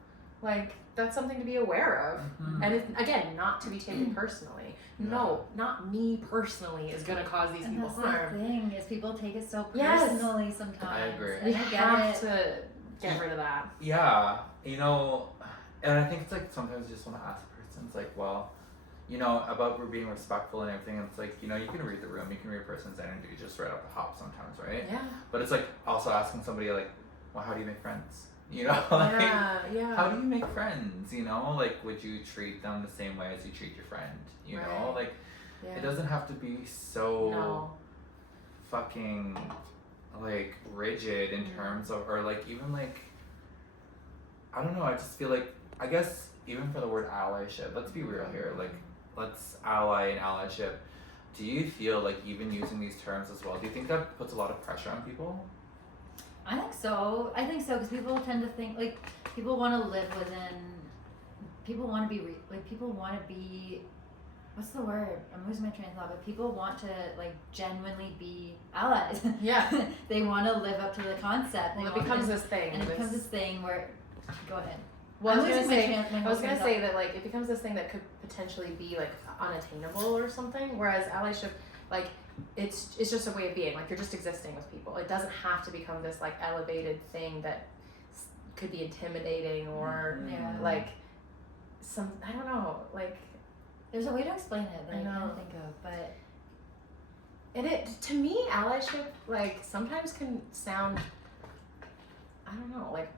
Like, that's something to be aware of. And it's, again, not to be taken personally. No, not me personally is going to cause these people harm. That's the thing, is people take it so Yes. personally sometimes. I agree. And We I get have it. to get rid of that. Yeah, you know, and I think it's like sometimes you just want to ask a person, it's like, well, you know, about being respectful and everything, it's like, you know, you can read the room, you can read a person's energy just right off the hop sometimes, right? Yeah. But it's like also asking somebody like, well, how do you make friends? You know, like, Yeah. how do you make friends? You know, like, would you treat them the same way as you treat your friend? You know, like, it doesn't have to be so fucking like rigid in terms of, or like even like, I don't know, I just feel like, I guess even for the word allyship, let's be real here, like, let's ally and allyship. Do you feel like even using these terms as well, do you think that puts a lot of pressure on people? I think so, because people tend to think, like, people want to live within, people want to be, people want to be, what's the word? I'm losing my train of thought, but people want to, like, genuinely be allies. Yeah. They want to live up to the concept. Well, it becomes this thing. And it becomes this thing where, go ahead. Well, I was losing gonna say that like it becomes this thing that could potentially be like unattainable or something. Whereas allyship, like it's just a way of being. Like you're just existing with people. It doesn't have to become this like elevated thing that could be intimidating or like some, I don't know, like there's a way to explain it that I know. can't think of, but it to me allyship like sometimes can sound, I don't know, like.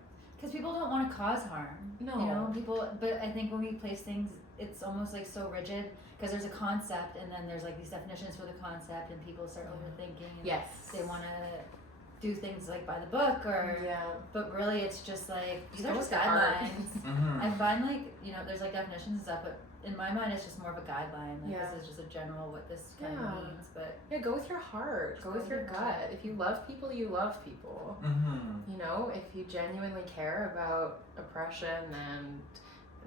because people don't want to cause harm. No. You know, people, but I think when we place things, it's almost like so rigid because there's a concept and then there's like these definitions for the concept and people start overthinking and Yes. they want to do things like by the book or, but really it's just like, these are just guidelines. I find like, you know, there's like definitions and stuff, but in my mind it's just more of a guideline. Like this is just a general what this kind of means, but. Yeah, go with your heart. Go with your gut. If you love people, you love people. You know, if you genuinely care about oppression and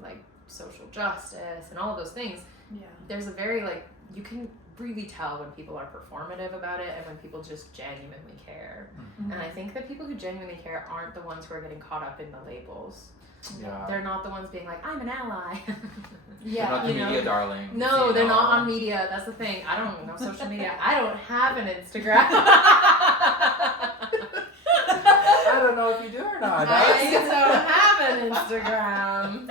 like social justice and all of those things, there's a very like, you can really tell when people are performative about it and when people just genuinely care. And I think that people who genuinely care aren't the ones who are getting caught up in the labels. They're not the ones being like, I'm an ally. They're not the media darling. No, they're not on media. That's the thing. I don't know social media. I don't have an Instagram. I don't know if you do or not. I don't have an Instagram.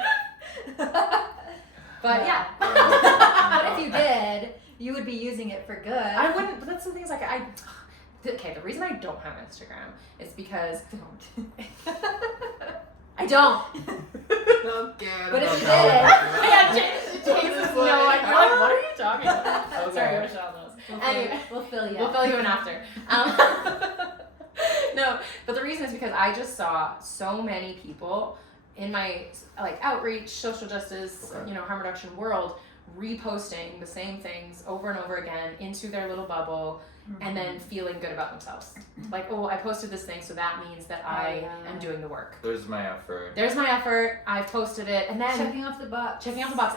But yeah. But if you did, you would be using it for good. I wouldn't, but that's the thing is like, okay, the reason I don't have Instagram is because I don't. But if you did, Jesus, no, like, you're like, what are you talking about? Okay. Sorry, Michelle knows. Anyway, we'll fill you. We'll fill you in after. No, but the reason is because I just saw so many people in my like outreach, social justice, you know, harm reduction world reposting the same things over and over again into their little bubble and then feeling good about themselves. Like, oh, I posted this thing, so that means that I am doing the work. There's my effort. There's my effort. I've posted it, and then checking off the box.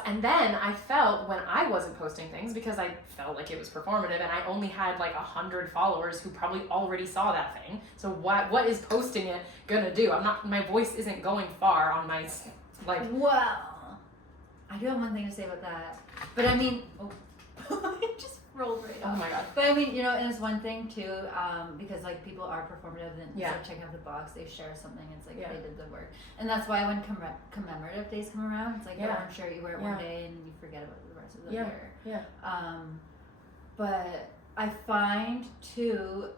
And then I felt when I wasn't posting things because I felt like it was performative, and I only had like 100 followers who probably already saw that thing. So what is posting it gonna do? My voice isn't going far on my like. Well, I do have one thing to say about that, but I mean, it just rolled right off. Oh my god. But I mean, you know, and it's one thing too, because like people are performative and instead of checking off the box, they share something. It's like they did the work, and that's why when commemorative days come around, it's like the orange shirt, you wear it one day and you forget about it the rest of the year. But I find too,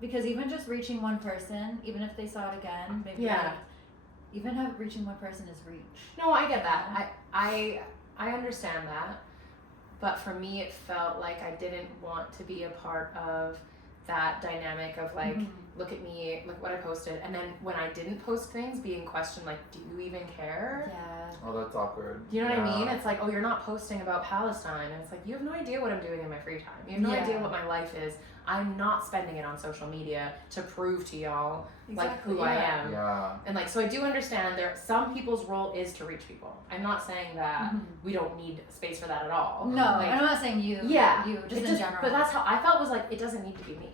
because even just reaching one person, even if they saw it again, maybe like, even reaching one person is reach. No, I get that. I understand that. But for me, it felt like I didn't want to be a part of that dynamic of like, look at me, look what I posted, and then when I didn't post things, being questioned like, do you even care? Yeah. Oh, that's awkward. You know what I mean? It's like, oh, you're not posting about Palestine, and it's like, you have no idea what I'm doing in my free time. You have no idea what my life is. I'm not spending it on social media to prove to y'all like who I am. Yeah. And like, so I do understand some people's role is to reach people. I'm not saying that we don't need space for that at all. No, like, I'm not saying you. Yeah, you just in general. But that's how I felt, was like, it doesn't need to be me.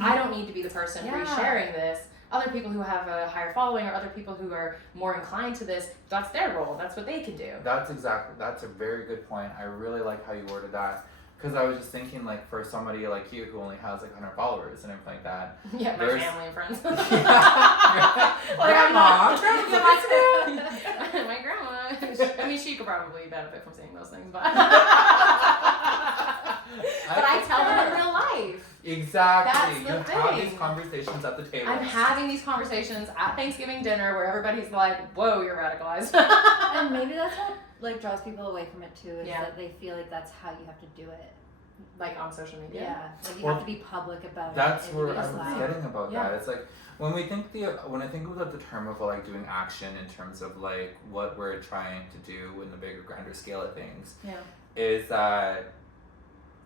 I don't need to be the person resharing this. Other people who have a higher following, or other people who are more inclined to this, that's their role. That's what they can do. That's a very good point. I really like how you worded that. Because I was just thinking, like, for somebody like you who only has like 100 followers and everything like that. Yeah, my family and friends. Grandma. My grandma. I mean, she could probably benefit from seeing those things, but but I tell them in real life. Exactly. That's the You have thing. these conversations at the table. I'm having these conversations at Thanksgiving dinner where everybody's like, "Whoa, you're radicalized." And maybe that's what like draws people away from it too, is that they feel like that's how you have to do it. Like on social media. Yeah. Like you have to be public about That's it. where I was getting about that. It's like when I think about the term of like doing action in terms of like what we're trying to do in the bigger, grander scale of things, is that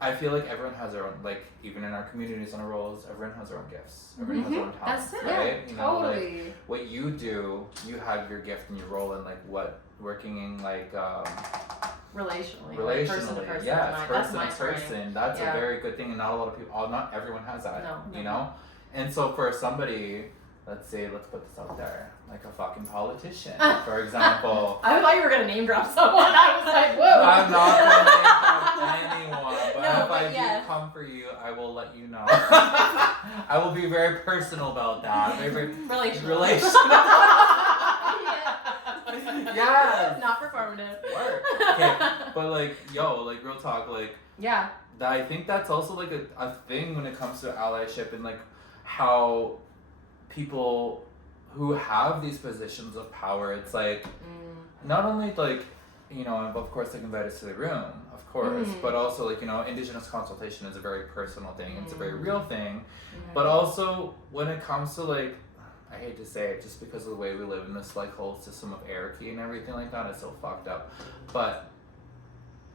I feel like everyone has their own, like even in our communities and our roles, everyone has their own gifts. Everyone has their own talents, That's it. right? Yeah, you know, totally. like what you do, you have your gift and your role in like what working in like relationally, relationally, person to person. yes, That's my person to person. strength. That's a very good thing, and not a lot of people, not everyone has that. No. You know, and so for somebody, let's put this out there, like a fucking politician, for example. I thought you were gonna name drop someone. I was like, whoa. I'm not gonna name drop anyone, but No, if but I yes. do come for you, I will let you know. I will be very personal about that. Very relational. Yes. Not performative. Work. Okay, but like, like real talk, like. Yeah. I think that's also like a thing when it comes to allyship, and like how people who have these positions of power, it's like not only like, you know, of course they can invite us to the room, of course, but also like, you know, Indigenous consultation is a very personal thing, it's a very real thing, but also when it comes to like, I hate to say it just because of the way we live in this like whole system of anarchy and everything like that, it's so fucked up, but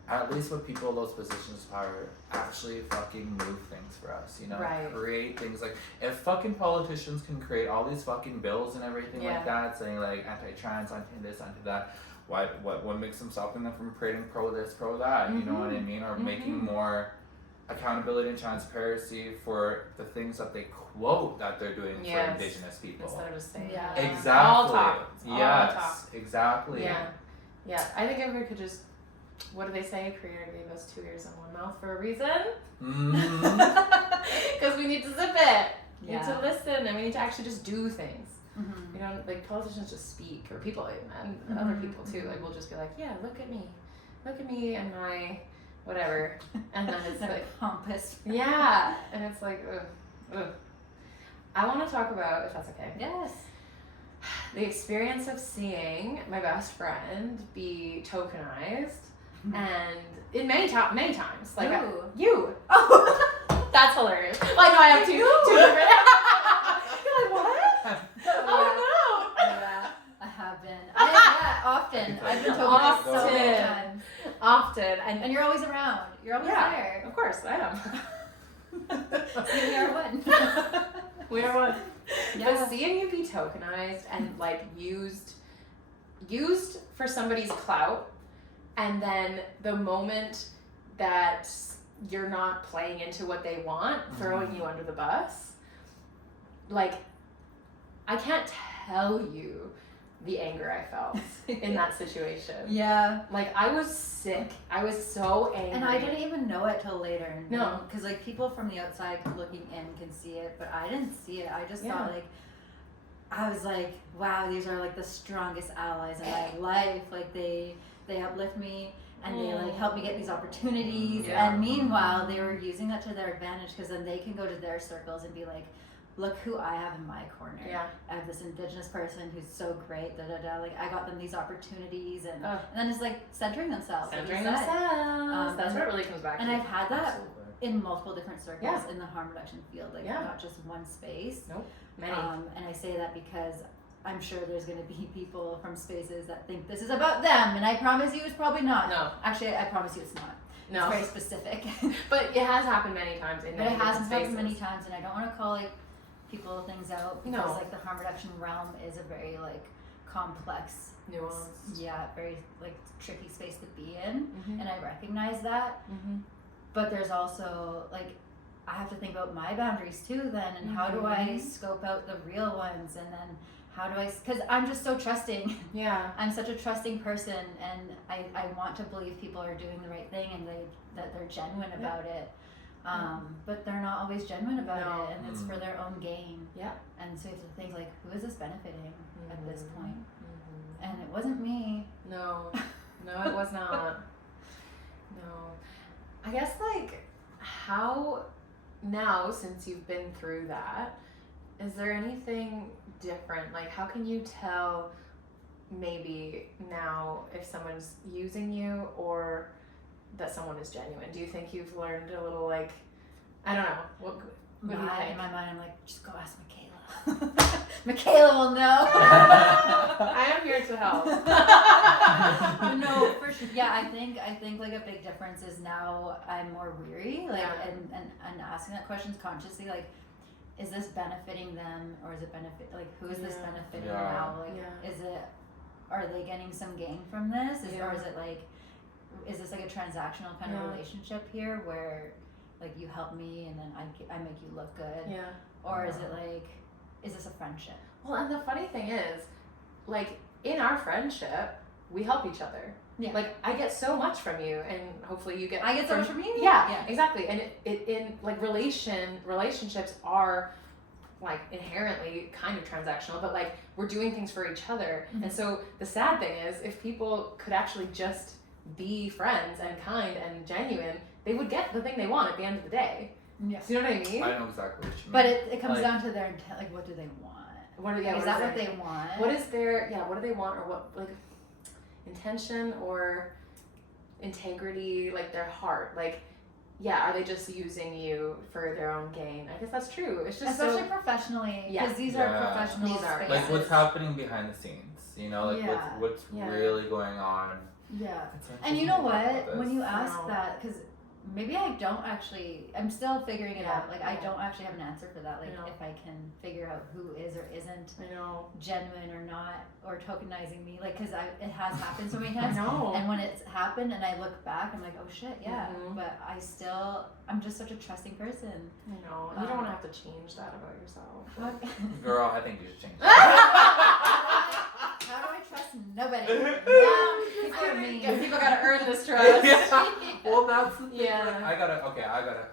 at least with people in those positions of power actually fucking move things for us, you know, create things like, if fucking politicians can create all these fucking bills and everything like that, saying like anti-trans, anti-this, anti-that, what makes them stopping them from creating pro this, pro that, you know what I mean, or making more accountability and transparency for the things that they quote that they're doing for Indigenous people. Instead of just saying exactly. all talk. Exactly. Yeah. I think if we could just, what do they say? Creator gave us 2 ears and 1 mouth for a reason. Because we need to zip it. We need to listen, and we need to actually just do things. You know, like politicians just speak, or people, and other people too. Like we'll just be like, yeah, look at me and my whatever, and then it's like pompous. Yeah, and it's like, ugh. I want to talk about, if that's okay. Yes. The experience of seeing my best friend be tokenized, and in many times, like you. Oh, that's hilarious. Like, no, I have two different. You're like, what? Oh no. Yeah, I have been. Often. I've been tokenized so many times. Often, and you're always around. You're always there. Of course, I am. We are one. We are one. Yeah. But seeing you be tokenized and like used for somebody's clout, and then the moment that you're not playing into what they want, throwing you under the bus, like, I can't tell you the anger I felt in that situation. Yeah. Like, I was sick. I was so angry. And I didn't even know it till later. No. Because, like, people from the outside looking in can see it, but I didn't see it. I just thought, like, I was like, wow, these are, like, the strongest allies in my life. Like, they uplift me, and they, like, help me get these opportunities. Yeah. And meanwhile, they were using that to their advantage, because then they can go to their circles and be like, look who I have in my corner. Yeah. I have this Indigenous person who's so great, Like, I got them these opportunities, and then it's like centering themselves. Centering themselves. That's what it really comes back to. And I've had that in multiple different circles Yeah. in the harm reduction field, like Yeah. not just one space. Nope. Many. And I say that because I'm sure there's going to be people from spaces that think this is about them, and I promise you it's probably not. No. Actually, I promise you it's not. No. It's very specific. But it has happened many times in But many it has different happened spaces. many times, and I don't want to call like people things out because No. like the harm reduction realm is a very like complex, Nuanced. yeah, very like tricky space to be in, Mm-hmm. and I recognize that. Mm-hmm. But there's also like I have to think about my boundaries too then, and how do I scope out the real ones, and then how do I, because I'm just so trusting. Yeah. I'm such a trusting person, and I want to believe people are doing the right thing and that they're genuine about it. But they're not always genuine about No. it, and it's for their own gain. Yeah. And so you have to think like, who is this benefiting at this point? Mm-hmm. And it wasn't me. No. No, it was not. No. I guess like how now, since you've been through that, is there anything different? Like how can you tell maybe now if someone's using you or that someone is genuine? Do you think you've learned a little like, I don't know, what do you think? In my mind, I'm like, just go ask Michaela. Michaela will know. I am here to help. No, for sure. Yeah, I think like a big difference is now I'm more weary, like, Yeah. and asking that questions consciously, like, is this benefiting them, or is it who is this Yeah. benefiting Yeah. now? Like, Yeah. are they getting some gain from this? Yeah. Or is this like a transactional kind Yeah. of relationship here where, like, you help me and then I make you look good? Yeah. Or is it like, is this a friendship? Well, and the funny thing is, like, in our friendship, we help each other. Yeah. Like, I get so much from you, and hopefully you get. I get so much from you? Yeah, Yeah. exactly. And it in like relationships are like inherently kind of transactional, but like we're doing things for each other. Mhm. And so the sad thing is, if people could actually just be friends and kind and genuine, they would get the thing they want at the end of the day. Yeah. Do you know what I mean? I know exactly what you mean. But it comes Like- down to their intent, like, what do they want? What Is that what they want? What is their what do they want, or what, like, intention or integrity, like their heart, like, are they just using you for their own gain? I guess that's true. It's just especially professionally, Yeah. because these are Yeah. professional These are- spaces. like what's happening behind the scenes, you know, like Yeah. what's Yeah. really going on. Yeah. It's And you know interesting to talk what? about When this. you ask No. that, because maybe I don't actually, I'm still figuring it Yeah. out. Like, I don't actually have an answer for that. Like, I know. if I can figure out who is or isn't I know. genuine or not, or tokenizing me, like, because it has happened so many I times. know. And when it's happened and I look back, I'm like, oh shit, yeah. Mhm. But I'm just such a trusting person. I know. You don't want to have to change that about yourself. Girl, I think you should change How do I trust nobody? People are mean. People gotta earn this trust. Yeah. Well, that's the thing. Yeah. Like,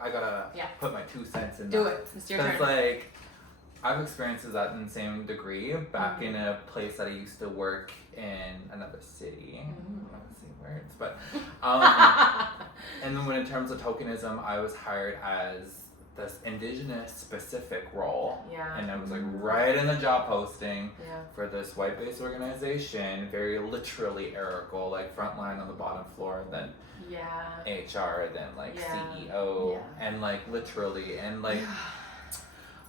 I gotta Yeah. put my 2 cents in Do that. it. It's your Because, turn. like, I've experienced that in the same degree back in a place that I used to work in another city. I don't want to say words, but and then when in terms of tokenism, I was hired as this Indigenous specific role, Yeah. and I was like right in the job posting Yeah. for this white-based organization, very literally hierarchical, like frontline on the bottom floor, and then Yeah. HR, then like Yeah. CEO, Yeah. and like literally, and like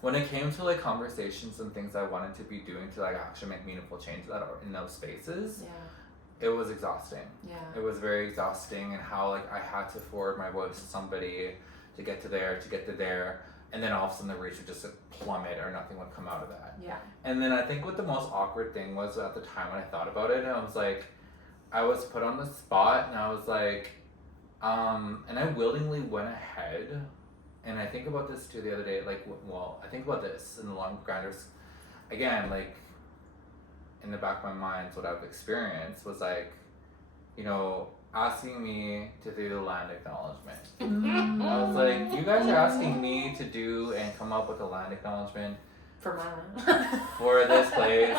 when it came to like conversations and things I wanted to be doing to like actually make meaningful change that are in those spaces, Yeah. it was exhausting. Yeah. It was very exhausting, and how like I had to forward my voice to somebody to get to there, and then all of a sudden the reach would just plummet or nothing would come out of that. Yeah. And then I think what the most awkward thing was at the time when I thought about it, and I was like, I was put on the spot, and I was like, and I willingly went ahead, and I think about this too the other day, like, well, I think about this in the long grinders, again, like, in the back of my mind, what I've experienced was like, you know, asking me to do the land acknowledgement. I was like, you guys are asking me to do and come up with a land acknowledgement For mine. for this place,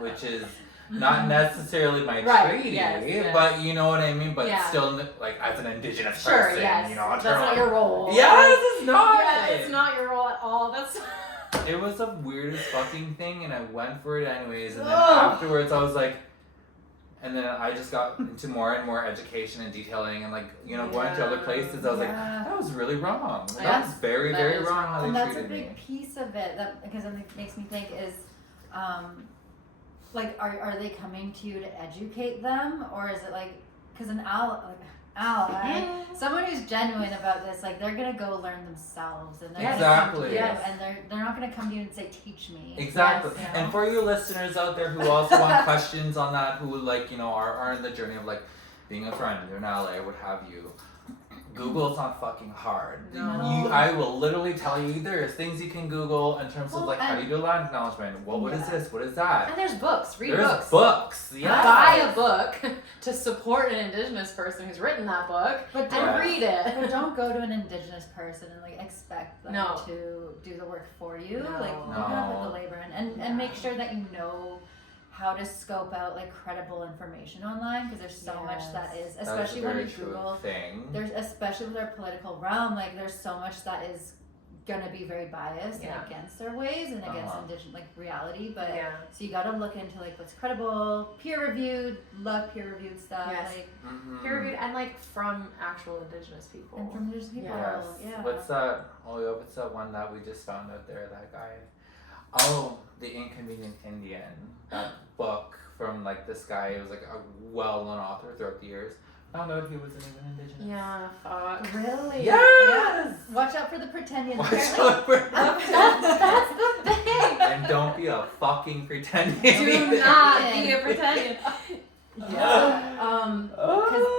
which is not necessarily my Right, treaty, yes. but you know what I mean. But Yeah. still, like as an Indigenous Sure, person, yes. you know, That's not your role. Yes, it's not. Yeah, it's not your role at all. That's. It was the weirdest fucking thing, and I went for it anyways. And then Ugh. afterwards, I was like, And then I just got into more and more education and detailing and like, you know, going to other places. I was like, that was really wrong. That was very, very wrong how they treated me. And that's a big piece of it that, because it makes me think is, like, are they coming to you to educate them, or is it like, because an ally, someone who's genuine about this, like they're gonna go learn themselves, and they're gonna come to you, and they're not gonna come to you and say, teach me. Exactly. Yes, and for you listeners out there who also want questions on that, who like, you know, are in the journey of like being a friend, they're an ally, or what have you, Google's not fucking hard. No. I will literally tell you, there's things you can Google in terms of like how do you do land acknowledgement, what is this, what is that? And there's books, read there's books. Books, yeah. Buy a book to support an Indigenous person who's written that book, but read it. But don't go to an Indigenous person and like expect them to do the work for you. Like you gotta put the labor in, and make sure that you know how to scope out like credible information online, because there's so much that is, especially when you Google there's, especially with our political realm, like there's so much that is gonna be very biased and against their ways and against Indigenous like reality, but so you gotta look into like what's credible, peer reviewed, love peer reviewed stuff, like peer reviewed and like from actual Indigenous people. And from Indigenous people, What's that? What's that one that we just found out there? That guy. Oh, The Inconvenient Indian. That book from like this guy. It was like a well-known author throughout the years. Found out he wasn't even Indigenous. Yeah, fuck. Really? Yes! Watch out for the pretendians. Watch out for that's the thing. And don't be a fucking pretendian. Do not be a pretendian. Because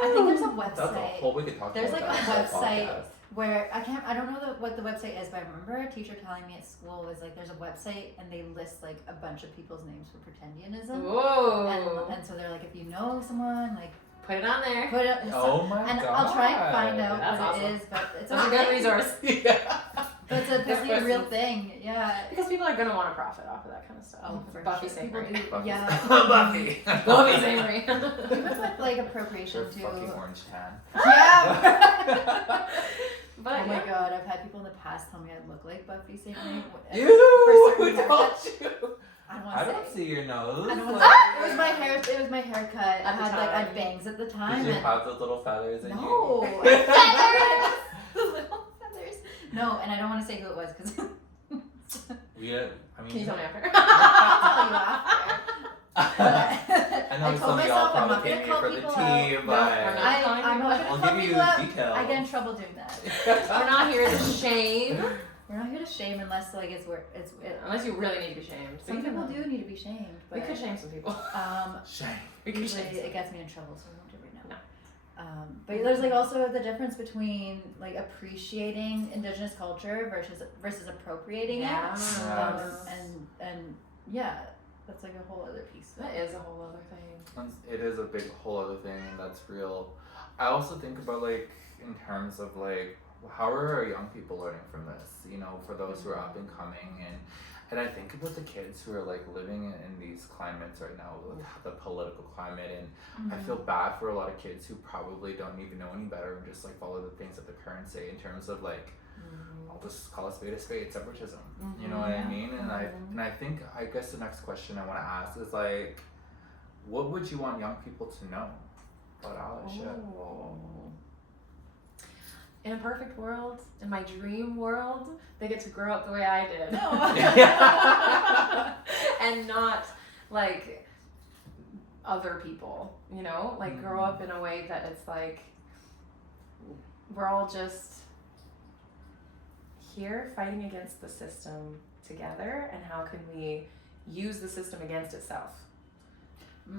I think there's a website. That's a whole, we could talk there's about like that a website where I don't know what the website is, but I remember a teacher telling me at school was like there's a website and they list like a bunch of people's names for pretendianism. Whoa. And so they're like, if you know someone, like put it on there. put it. Oh my and god. I'll try and find out That's what awesome. it is, but it's a good resource. But it's apparently a real thing, Because people are gonna want to profit off of that kind of stuff. Oh, for Buffy sure. Saint People Marie. do, yeah. Buffy. Buffy Saint Marie. Even with like appropriation They're too. fucking orange tan. Yeah. But oh my god, I've had people in the past tell me I look like Buffy Saint Marie. Ew, who told you? I don't see your nose. I don't want to say. It was my hair. It was my haircut. I had bangs at the time. Did you have those little feathers in you? No. Feathers. The little feathers. No, and I don't want to say who it was because. Can you tell me after? I'll tell you after. I know some of y'all probably came here for the tea, but I'm not I'll gonna give you call the people details. out. I get in trouble doing that. We're not here to shame. We're not here to shame unless like it's unless you really need to be shamed. Some people do need to be shamed. But, we could shame some people. Shame. We could usually shame. It gets me in trouble, so I won't do it right now. No. But there's like also the difference between like appreciating Indigenous culture versus appropriating it. And yeah, that's like a whole other piece. That is a whole other thing. It is a big whole other thing, and that's real. I also think about like in terms of like how are our young people learning from this? You know, for those who are up and coming, and I think about the kids who are like living in these climates right now, with the political climate, and I feel bad for a lot of kids who probably don't even know any better and just like follow the things that the parents say in terms of like. I'll just call a spade, separatism. You know what I mean? And I think I guess the next question I want to ask is like, what would you want young people to know about allyship? Oh. In a perfect world, in my dream world, they get to grow up the way I did. And not like other people, you know? Like grow up in a way that it's like we're all just here fighting against the system together, and how can we use the system against itself? Do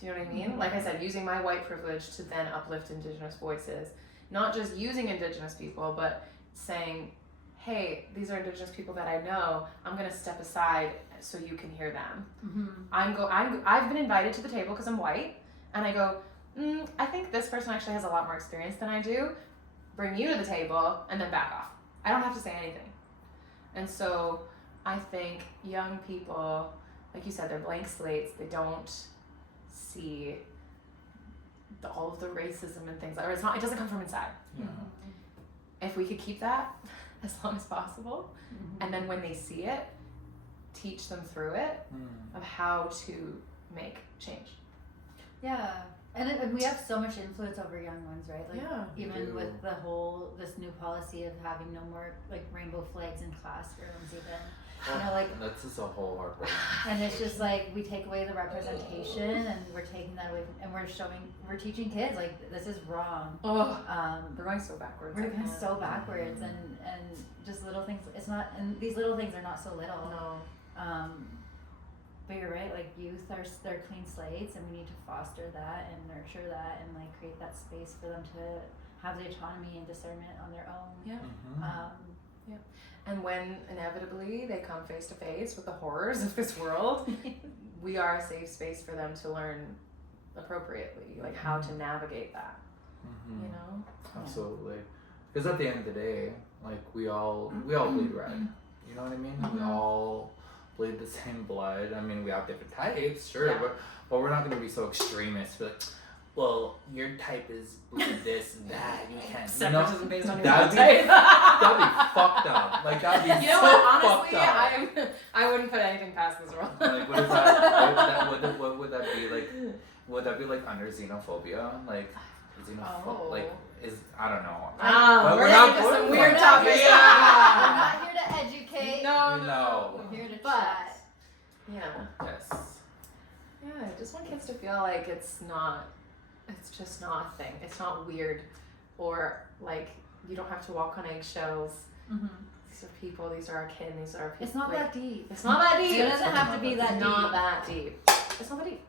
you know what I mean? Like I said, using my white privilege to then uplift Indigenous voices. Not just using Indigenous people, but saying, hey, these are Indigenous people that I know. I'm going to step aside so you can hear them. I've been invited to the table because I'm white, and I go, I think this person actually has a lot more experience than I do. Bring you to the table, and then back off. I don't have to say anything. And so I think young people, like you said, they're blank slates. They don't see all of the racism and things, or it doesn't come from inside. If we could keep that as long as possible, and then when they see it, teach them through it of how to make change. Yeah. And we have so much influence over young ones, right? Like Yeah. even We with do. the whole this new policy of having no more like rainbow flags in classrooms, even you know, like, And that's just a whole heartbreak. and it's just like we take away the representation, and we're taking that away, and we're teaching kids like this is wrong. Oh, we're going so backwards. We're I going can't. so backwards, and just little things. It's not, and these little things are not so little. No. But you're right, like youth they're clean slates, and we need to foster that and nurture that and like create that space for them to have the autonomy and discernment on their own. Yeah. Mm-hmm. And when inevitably they come face to face with the horrors of this world, we are a safe space for them to learn appropriately, like how to navigate that. Mm-hmm. You know? Absolutely. Because at the end of the day, like we all bleed red. You know what I mean? We Mhm. all bleed the same blood. I mean, we have different types, sure, Yeah. but we're not gonna be so extremist. Be like, well, your type is this and that. You can't. Separatism based on your that'd be, type. that'd be fucked up. Like that'd be You know so what? fucked Honestly, up. I wouldn't put anything past this world. Like, what is that? What would that be like? Would that be like under xenophobia? Like Oh. like is I don't know. Wow, We're we're not- into we're some not- weird We're topics. not here to educate. No. No. We're here to But chat. yeah, Yes. I just want kids to feel like it's just not a thing. It's not weird, or like you don't have to walk on eggshells. Mm-hmm. These are people. These are our kin. These are our people. It's not like, that deep. It's not that deep. It doesn't have to be that It's deep. not that deep. It's not that deep.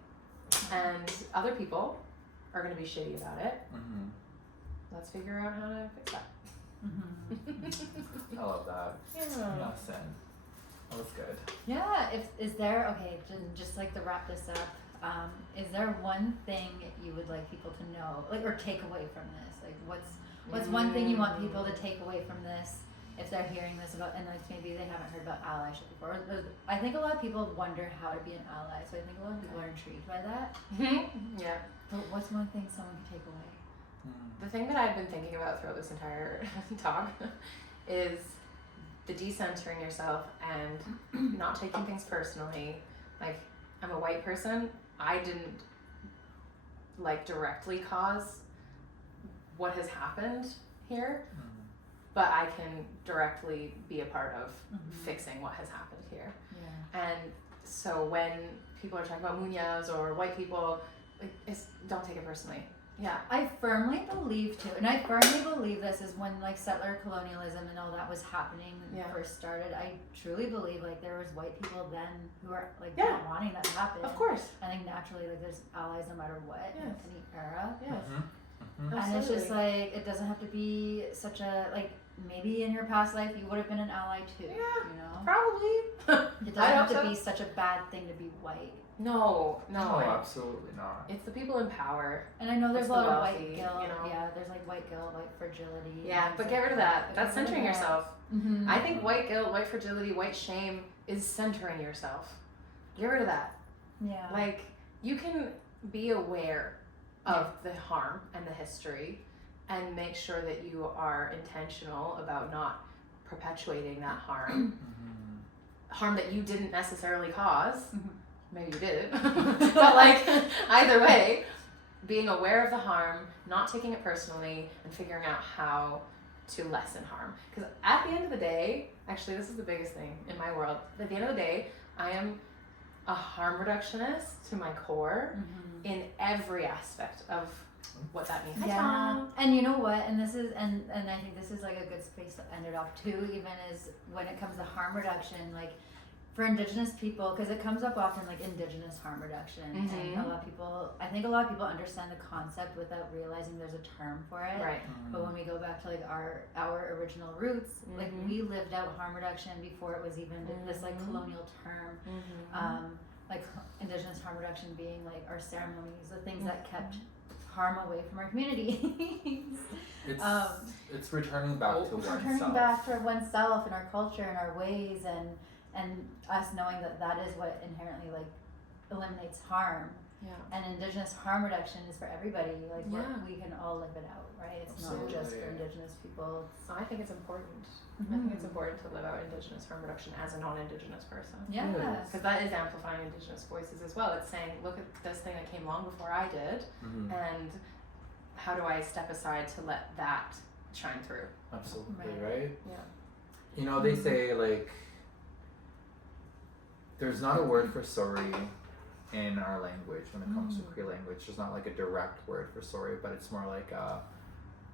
And other people are gonna be shitty about it. Mm-hmm. Let's figure out how to fix that. Mm-hmm. I love that. Yeah. Nothing. That was good. Yeah. Is there just like to wrap this up? Is there one thing you would like people to know, like, or take away from this? Like, what's one thing you want people to take away from this if they're hearing this about, and like maybe they haven't heard about allyship before? I think a lot of people wonder how to be an ally, so I think a lot of people are intrigued by that. Yeah. But what's one thing someone can take away? The thing that I've been thinking about throughout this entire talk is the decentering yourself and not taking things personally. Like, I'm a white person. I didn't like directly cause what has happened here, but I can directly be a part of fixing what has happened here. Yeah. And so when people are talking about muñas or white people, don't take it personally. Yeah. I firmly believe too, and I firmly believe this is when like settler colonialism and all that was happening when it first started. I truly believe like there was white people then who are like not wanting that to happen. Of course. I think naturally like there's allies no matter what in any era. Yes. Mm-hmm. And it's just like it doesn't have to be such a like maybe in your past life you would have been an ally too. Yeah. You know? Probably. It doesn't have to be such a bad thing to be white. No. No, absolutely not. It's the people in power. And I know there's It's a lot the of wealthy, white guilt. you know? Yeah, there's like white guilt, white fragility. Yeah, and but things get like rid of that. But That's get rid of centering that. yourself. Mm-hmm. I think white guilt, white fragility, white shame is centering yourself. Get rid of that. Yeah. Like, you can be aware of the harm and the history and make sure that you are intentional about not perpetuating that harm. Harm that you didn't necessarily cause. Maybe you did. But like, either way, being aware of the harm, not taking it personally, and figuring out how to lessen harm. Because at the end of the day, actually this is the biggest thing in my world. At the end of the day, I am a harm reductionist to my core in every aspect of what that means. Yeah, and you know what? And this is, and I think this is like a good space to end it off too. Even is when it comes to harm reduction, like for Indigenous people, because it comes up often, like Indigenous harm reduction, and a lot of people, I think a lot of people understand the concept without realizing there's a term for it. Right. But when we go back to like our original roots, like we lived out harm reduction before it was even this like colonial term. Like Indigenous harm reduction being like our ceremonies, the things that kept harm away from our communities. It's returning back to oneself. Returning back to oneself and our culture and our ways, and us knowing that that is what inherently like eliminates harm. Yeah. And Indigenous harm reduction is for everybody. Like Yeah. we can all live it out, right? It's Absolutely. not just for Indigenous people. I think it's important. I think it's important to live out Indigenous harm reduction as a non-Indigenous person. Yeah. Yes. Because that is amplifying Indigenous voices as well. It's saying, look at this thing that came long before I did, and how do I step aside to let that shine through? Absolutely, Right. right? Yeah. You know, they say, like, there's not a word for sorry in our language when it comes to Cree language. There's not like a direct word for sorry, but it's more like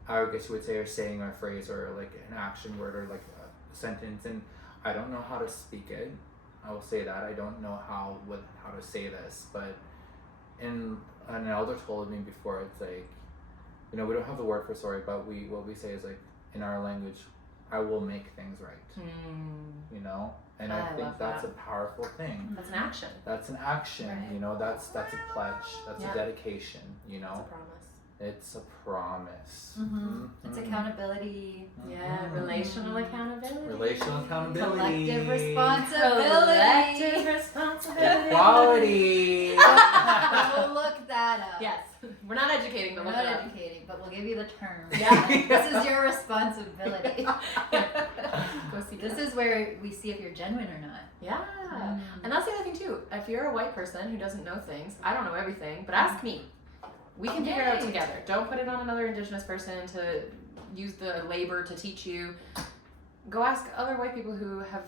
I guess you would say a saying or a phrase or like an action word or like a sentence. And I don't know how to speak it. I will say that I don't know how to say this, but an elder told me before, it's like, you know, we don't have the word for sorry, but what we say is like, in our language, I will make things right. You know, and I think that's a powerful thing. That's an action. That's an action. Right. You know, that's a pledge. That's a dedication. You know, It's a promise. it's a promise. It's accountability. Yeah, relational accountability. Relational accountability. Collective responsibility. Collective responsibility. Equality. Go look that up. Yes. We're not educating, We're but not look it up. educating, but we'll give you the term. Yeah. This is your responsibility. Go see This that. is where we see if you're genuine or not. Yeah. And that's the other thing too. If you're a white person who doesn't know things, I don't know everything, but ask me. We can figure it out Yay. together. Don't put it on another Indigenous person to use the labor to teach you. Go ask other white people who have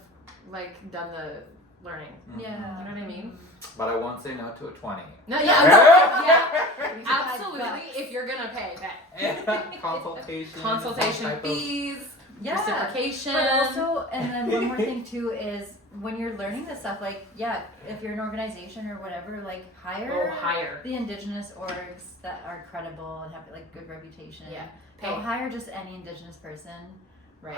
like done the learning. Yeah. You know what I mean? But I won't say no to a 20. No, yeah, We've absolutely. had bucks. If you're gonna pay that. Consultation. some Consultation type of- fees, Yeah. reciprocation. But also, and then one more thing too is when you're learning this stuff, like, yeah, if you're an organization or whatever, like, hire the Indigenous orgs that are credible and have like good reputation. Yeah. Don't hire just any Indigenous person. Right.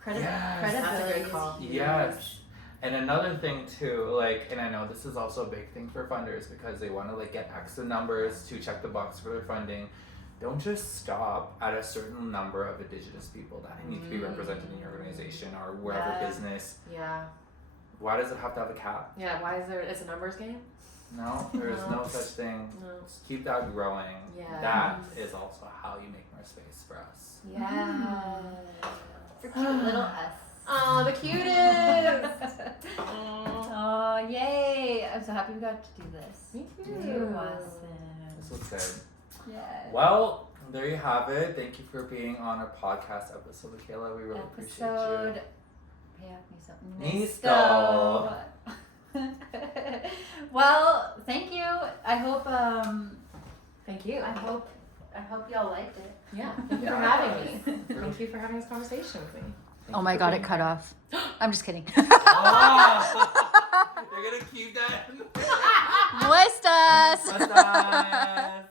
Credibility Yes. That's a good is call. huge. Yes. And another thing too, like, and I know this is also a big thing for funders because they want to like get extra numbers to check the box for their funding. Don't just stop at a certain number of Indigenous people that need to be represented in your organization or wherever business. Yeah. Why does it have to have a cap? Yeah. Why is there? It's a numbers game. No, there's no such thing. No. Just keep that growing. Yeah. That is also how you make more space for us. Yeah. For cute little us. Oh, the cutest. Oh, yay! I'm so happy we got to do this. Me too. Too awesome. This was good. Yes. Well, there you have it. Thank you for being on our podcast episode, Michaela. We really appreciate you. Pay me something. Nisto. Well, thank you. I hope Thank you. I hope y'all liked it. Yeah. Thank you for Yeah. having me. Thank you for having this conversation with me. Oh my god, it cut off. I'm just kidding. Oh, you're gonna keep that. Muestas. Bye.